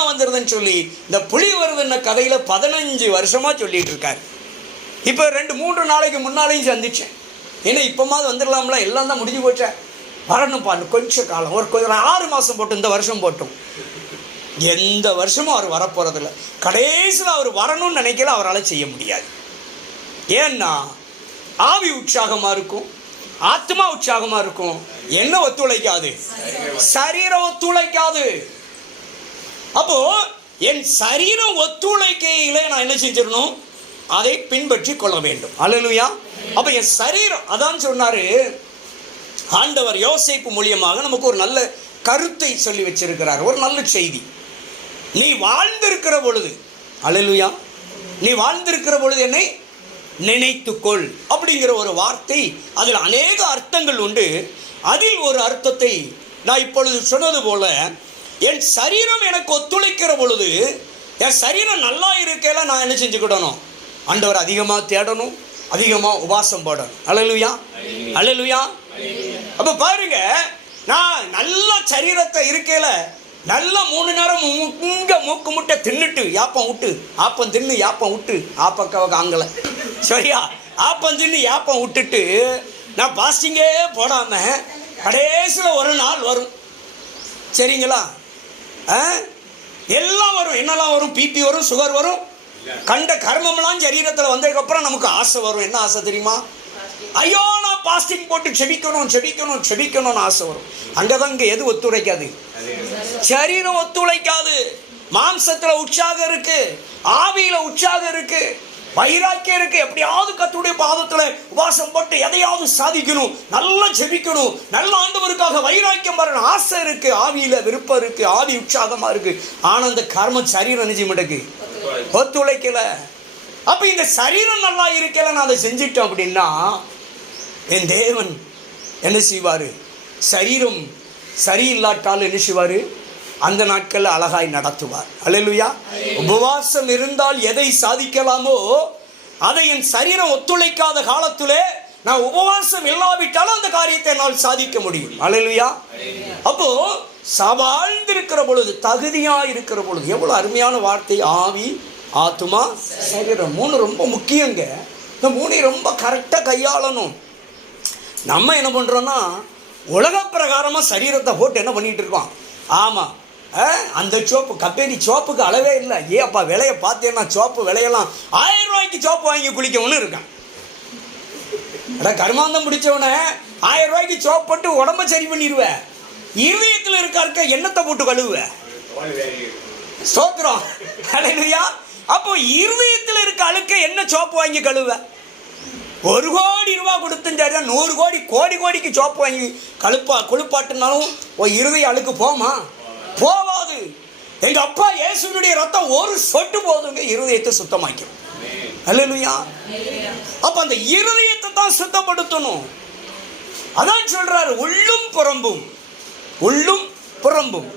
வந்துடுதுன்னு சொல்லி இந்த புலி வருதுன்ன கதையில 15 வருஷமா சொல்லிட்டு இருக்காரு. இப்போ 2-3 நாளைக்கு முன்னாலையும் சந்திச்சேன். ஏன்னா இப்போமாவது வந்துடலாம்ல, எல்லாம் தான் முடிஞ்சு போச்சா, வரணும் பாரு கொஞ்சம் காலம், ஒரு 6 மாதம் போட்டோம், இந்த வருஷம் போட்டோம். எந்த வருஷமும் அவர் வரப்போறதில்ல. கடைசியில் அவர் வரணும்னு நினைக்கல, அவரால் செய்ய முடியாது. ஏன்னா ஆவி உற்சாகமா இருக்கும், ஆத்மா உற்சாகமா இருக்கும், என்ன ஒத்துழைக்காது, சரீரம் ஒத்துழைக்காது. அப்போ என் சரீரம் ஒத்துழைக்கையில நான் என்ன செஞ்சிடணும், அதை பின்பற்றி கொள்ள வேண்டும். அல்லேலூயா. அப்ப என் சரீரம், அதான் சொன்னாரு ஆண்டவர் யோசேப்பு மூலியமாக நமக்கு ஒரு நல்ல கருத்தை சொல்லி வச்சிருக்கிறார், ஒரு நல்ல செய்தி. நீ வாழ்ந்திருக்கிற பொழுது, அல்லேலூயா, நீ வாழ்ந்திருக்கிற பொழுது என்னை நினைத்துக்கொள் அப்படிங்கிற ஒரு வார்த்தை, அதில் அநேக அர்த்தங்கள் உண்டு. அதில் ஒரு அர்த்தத்தை நான் இப்பொழுது சொன்னது போல, என் சரீரம் எனக்கு ஒத்துழைக்கிற பொழுது, என் சரீரம் நல்லா இருக்கையில நான் என்ன செஞ்சுக்கிடணும், ஆண்டவர் அதிகமாக தேடணும், அதிகமாக உபாசம் போடணும். அல்லேலூயா. அல்லேலூயா. அப்போ பாருங்க, நான் நல்ல சரீரத்தை இருக்கையில நல்ல 3 நேரம் இங்கே மூக்கு முட்டை தின்னுட்டு யாப்பம் விட்டு, ஆப்பம் தின்னு யாப்பம் விட்டு, ஆப்பக்காவுக்கு ஆங்கலை சரியா, ஆப்பம் தின்னு யாப்பம் விட்டுட்டு நான் பாஸ்டிங்கே போடாமல் கடைசியில் ஒரு நாள் வரும், சரிங்களா, எல்லாம் வரும். என்னெல்லாம் வரும், பிபி வரும், சுகர் வரும், கண்ட கர்மம்லாம் சரீரத்தில் வந்ததுக்கப்புறம் நமக்கு ஆசை வரும். என்ன ஆசை தெரியுமா, ஐயோ நான் பாஸ்டிங் போட்டு செபிக்கணும்னு ஆசை வரும். அங்கதான் இங்கே எது ஒத்துழைக்காது, சரீரம் ஒத்துழைக்காது. மாம்சத்துல உற்சாகம் இருக்கு, ஆவியில உற்சாகம் இருக்கு, வைராக்கியம் இருக்கு. எப்படியாவது கர்த்தருடைய பாதத்துல உபாசம் போட்டு எதையாவது சாதிக்கணும், நல்லா ஜெபிக்கணும், நல்ல ஆண்டவருக்காக வைராக்கியம் வரணும், ஆசை இருக்கு, ஆவியில விருப்பம் இருக்கு, ஆவி உற்சாகமா இருக்கு. ஆனா இந்த கர்ம சரீரம் நிஜமடக்கு ஒத்துழைக்கல. அப்ப இந்த சரீரம் நல்லா இருக்கல, நான் அதை செஞ்சிட்டேன் அப்படின்னா என் தேவன் என்ன செய்வார்? சரீரம் சரியில்லாட்டால் என்ன செய்வார்? அந்த நாட்களில் அழகாய் நடத்துவார். அல்லேலூயா. உபவாசம் இருந்தால் எதை சாதிக்கலாமோ அதை என் சரீரம் ஒத்துழைக்காத காலத்திலே நான் உபவாசம் இல்லாவிட்டாலும் அந்த காரியத்தை என்னால் சாதிக்க முடியும். அல்லேலூயா. அப்போ சவாழ்ந்திருக்கிற பொழுது, தகுதியா இருக்கிற பொழுது, எவ்வளவு அருமையான வார்த்தை! ஆவி, ஆத்துமா, சரீரம், 3 ரொம்ப முக்கியங்க. இந்த 3 ரொம்ப கரெக்டாக கையாளணும். நம்ம என்ன பண்ணுறோன்னா உலக பிரகாரமாக சரீரத்தை போட்டு என்ன பண்ணிகிட்டு இருக்கோம்? ஆமாம், அந்த சோப்பு, கம்பெனி சோப்புக்கு அளவே இல்லை. அப்பா விலையை பார்த்தேன்னா சோப்பு விலையெல்லாம் 1000 ரூபாய்க்கு சோப்பு வாங்கி குளிக்கவனு இருக்கான். கர்மாந்தம் பிடிச்சவன 1000 ரூபாய்க்கு சோப்பு போட்டு உடம்ப சரி பண்ணிடுவேன். இருதயத்தில் இருக்க எண்ணத்தை போட்டு கழுவுவேன். ஸ்தோத்திரம். அல்லேலூயா. அப்போ இருதயத்தில் இருக்க அழுக்க என்ன சோப்பு வாங்கி கழுவுவேன்? 1 கோடி ரூபாய் கொடுத்தும் சரி, 100 கோடி கோடிக்கு சோப்பு வாங்கி குளிப்பாட்டினாலும் இருதய அழுக்கு போமா? போவாது. எங்க அப்பா இயேசுனுடைய ரத்தம் ஒரு சொட்டு போதுங்க, இருதயத்தை சுத்தமாக்கும். அல்லேலூயா. அப்ப அந்த இருதயத்தை தான் சுத்தப்படுத்தணும். அதான் சொல்றாரு, உள்ளும் புறம்பும்.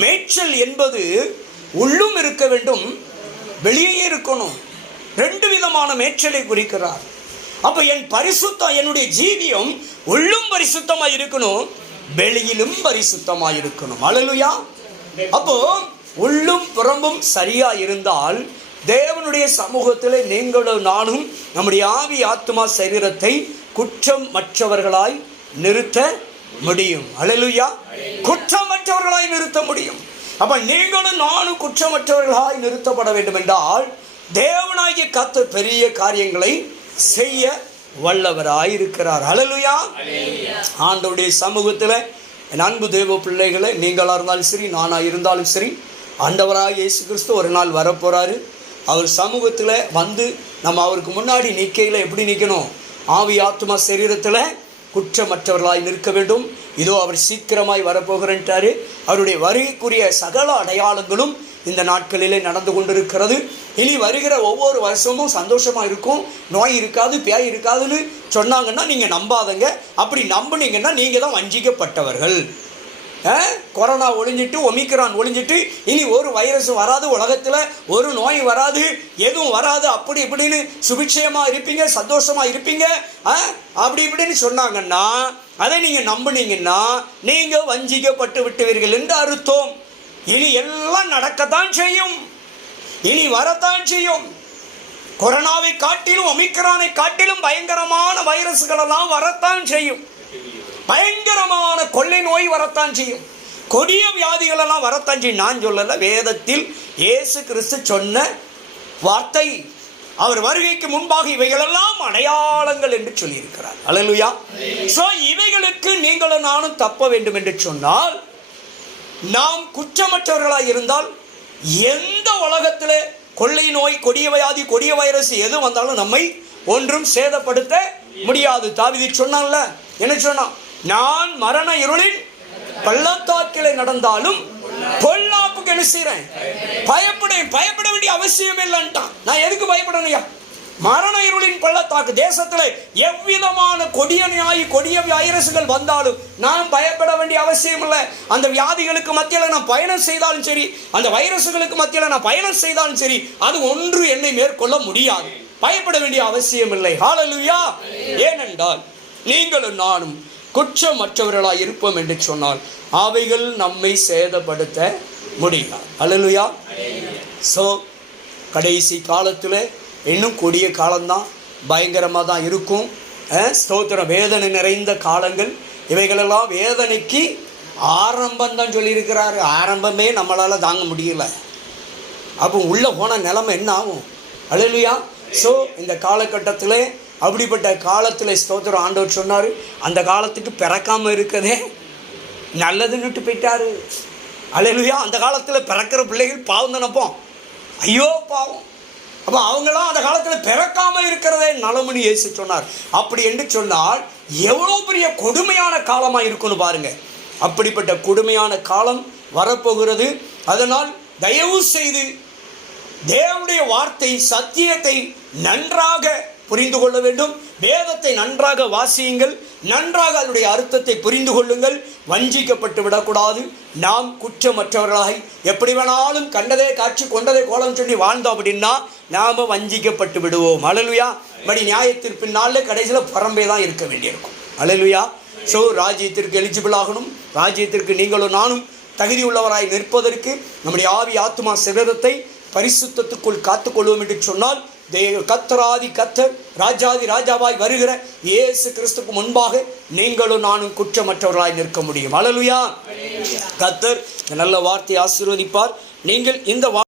மேய்ச்சல் என்பது உள்ளும் இருக்க வேண்டும், வெளியே இருக்கணும். 2 விதமான மேய்ச்சலை குறிக்கிறார். அப்ப என் பரிசுத்தம், என்னுடைய ஜீவியம் உள்ளும் பரிசுத்தமாய் இருக்கணும், வெளியிலும் பரிசுத்தமாய் இருக்கணும். அல்லேலூயா. அப்போ உள்ளும் புறம்பும் சரியா இருந்தால் தேவனுடைய சமூகத்தில் நீங்களும் நானும் நம்முடைய ஆவி, ஆத்துமா, சரீரத்தை குற்றமற்றவர்களாய் நிறுத்த முடியும். அல்லேலூயா. குற்றமற்றவர்களாய் நிறுத்த முடியும். அப்ப நீங்களும் நானும் குற்றமற்றவர்களாய் நிறுத்தப்பட வேண்டும் என்றால் தேவனாகிய கர்த்தர் பெரிய காரியங்களை செய்ய வல்லவராயிருக்கிறார். அல்லேலூயா. ஆண்டவருடைய சமூகத்தில் என் அன்பு தேவ பிள்ளைகளை, நீங்களா இருந்தாலும் சரி, நானா இருந்தாலும் சரி, ஆண்டவராக இயேசு கிறிஸ்து ஒரு நாள் வரப்போறாரு. அவர் சமூகத்தில் வந்து நம்ம அவருக்கு முன்னாடி நிற்கையில் எப்படி நிற்கணும்? ஆவி, ஆத்துமா, சரீரத்தில் குற்றமற்றவர்களாய் நிற்க வேண்டும். இதோ அவர் சீக்கிரமாய் வரப்போகிறன்ட்டாரு. அவருடைய வருகைக்குரிய சகல அடையாளங்களும் இந்த நாட்களிலே நடந்து கொண்டிருக்கிறது. இனி வருகிற ஒவ்வொரு வருஷமும் சந்தோஷமாக இருக்கும், நோய் இருக்காது, பேய் இருக்காதுன்னு சொன்னாங்கன்னா நீங்கள் நம்பாதங்க. அப்படி நம்புனீங்கன்னா நீங்கள் தான் வஞ்சிக்கப்பட்டவர்கள். கொரோனா ஒழிஞ்சிட்டு, ஒமிக்ரான் ஒழிஞ்சிட்டு, இனி ஒரு வைரஸ் வராது, உலகத்தில் ஒரு நோய் வராது, எதுவும் வராது, அப்படி இப்படின்னு சுபிட்சயமாக இருப்பீங்க, சந்தோஷமாக இருப்பீங்க அப்படி இப்படின்னு சொன்னாங்கன்னா அதை நீங்கள் நம்புனீங்கன்னா நீங்கள் வஞ்சிக்கப்பட்டு விட்டுவீர்கள் என்று அர்த்தம். இனி எல்லாம் நடக்கத்தான் செய்யும், இனி வரத்தான் செய்யும். கொரோனாவை காட்டிலும், ஒமிக்ரானை காட்டிலும் பயங்கரமான வைரஸ்கள் எல்லாம் வரத்தான் செய்யும். பயங்கரமான கொள்ளை நோய் வரத்தான் செய்யும், கொடிய வியாதிகள் எல்லாம் வரத்தான் செய்யும். நான் சொல்லல, வேதத்தில் இயேசு கிறிஸ்து சொன்ன வார்த்தை. அவர் வருகைக்கு முன்பாக இவைகளெல்லாம் அடையாளங்கள் என்று சொல்லியிருக்கிறார். அல்லேலூயா. சோ இவைகளுக்கு நீங்களும் நானும் தப்ப வேண்டும் என்று சொன்னால், நாம் குற்றமற்றவர்களாக இருந்தால் எந்த உலகத்தில் கொள்ளை நோய், கொடிய வியாதி, கொடிய வைரஸ் எது வந்தாலும் நம்மை ஒன்றும் சேதப்படுத்த முடியாது. தாவீது சொன்னான்ல, என்ன சொன்னான்? நான் மரண இருளின் பள்ளத்தாக்கிலே நடந்தாலும் பொல்லாப்புக்கு என்ன செய்றேன்? பயப்பட வேண்டிய அவசியம் இல்லைன்ட்டான். நான் எதுக்கு பயப்படணும்யா? மரண இருளின் பள்ளத்தாக்கு தேசத்தில் எவ்விதமான கொடிய நோய், கொடிய வைரஸ்கள் வந்தாலும் நான் பயப்பட வேண்டிய அவசியம் இல்லை. அந்த வியாதிகளுக்கு மத்தியில் நான் பயணம் செய்தாலும் சரி, அந்த வைரஸ்களுக்கு மத்தியில் நான் பயணம் செய்தாலும் சரி, அது ஒன்று என்னை மேற்கொள்ள முடியாது. பயப்பட வேண்டிய அவசியம் இல்லை. ஹல்லேலூயா. ஏனென்றால் நீங்களும் நானும் குற்றமற்றவர்களாக இருப்போம் என்று சொன்னால் அவைகள் நம்மை சேதப்படுத்த முடியாது. ஹல்லேலூயா. ஸோ கடைசி காலத்தில் இன்னும் கொடிய காலம்தான், பயங்கரமாக தான் இருக்கும். ஸ்தோத்திரம். வேதனை நிறைந்த காலங்கள் இவைகளெல்லாம். வேதனைக்கு ஆரம்பம் தான் சொல்லியிருக்கிறாரு. ஆரம்பமே நம்மளால் தாங்க முடியல. அப்போ உள்ளே போன நிலைமை என்ன ஆகும்? ஹல்லேலூயா. ஸோ இந்த காலகட்டத்தில், அப்படிப்பட்ட காலத்தில் ஸ்தோத்திரம், ஆண்டவர் சொன்னார், அந்த காலத்துக்கு பிறக்காமல் இருக்கதே நல்லதுன்னுட்டு போயிட்டாரு. ஹல்லேலூயா. அந்த காலத்தில் பிறக்கிற பிள்ளைகள் பாவம் நினைப்போம், ஐயோ பாவம். அப்போ அவங்களாம் அந்த காலத்தில் பிறக்காமல் இருக்கிறதே நலமுன்னு இயேசு சொன்னார். அப்படி என்று சொன்னால் எவ்வளோ பெரிய கொடுமையான காலமாக இருக்குன்னு பாருங்க. அப்படிப்பட்ட கொடுமையான காலம் வரப்போகிறது. அதனால் தயவு செய்து தேவனுடைய வார்த்தை, சத்தியத்தை நன்றாக புரிந்து கொள்ள வேண்டும். வேதத்தை நன்றாக வாசியுங்கள், நன்றாக அதனுடைய அர்த்தத்தை புரிந்து கொள்ளுங்கள். வஞ்சிக்கப்பட்டு விடக்கூடாது. நாம் குற்றமற்றவர்களாக எப்படி வேணாலும் கண்டதே காட்சி கொண்டதே கோலம் சொல்லி வாழ்ந்தோம் அப்படின்னா நாம் வஞ்சிக்கப்பட்டு விடுவோம். அல்லேலூயா. படி நியாயத்திற்பின் நாளில் கடைசியில் பரம்பே தான் இருக்க வேண்டியிருக்கும். அல்லேலூயா. ஸோ ராஜ்யத்திற்கு எலிஜிபிள் ஆகணும். ராஜ்யத்திற்கு நீங்களும் நானும் தகுதி உள்ளவராய் நிற்பதற்கு நம்முடைய ஆவி ஆத்மா சரீரத்தை பரிசுத்தத்துக்குள் காத்துக்கொள்வோம் என்று சொன்னால் கர்த்தராதி கர்த்தர் ராஜாதி ராஜாவாய் வருகிற இயேசு கிறிஸ்துக்கு முன்பாக நீங்களும் நானும் குற்றமற்றவர்களாய் நிற்க முடியும். அல்லேலூயா. கர்த்தர் நல்ல வார்த்தையை ஆசீர்வதிப்பார். நீங்கள் இந்த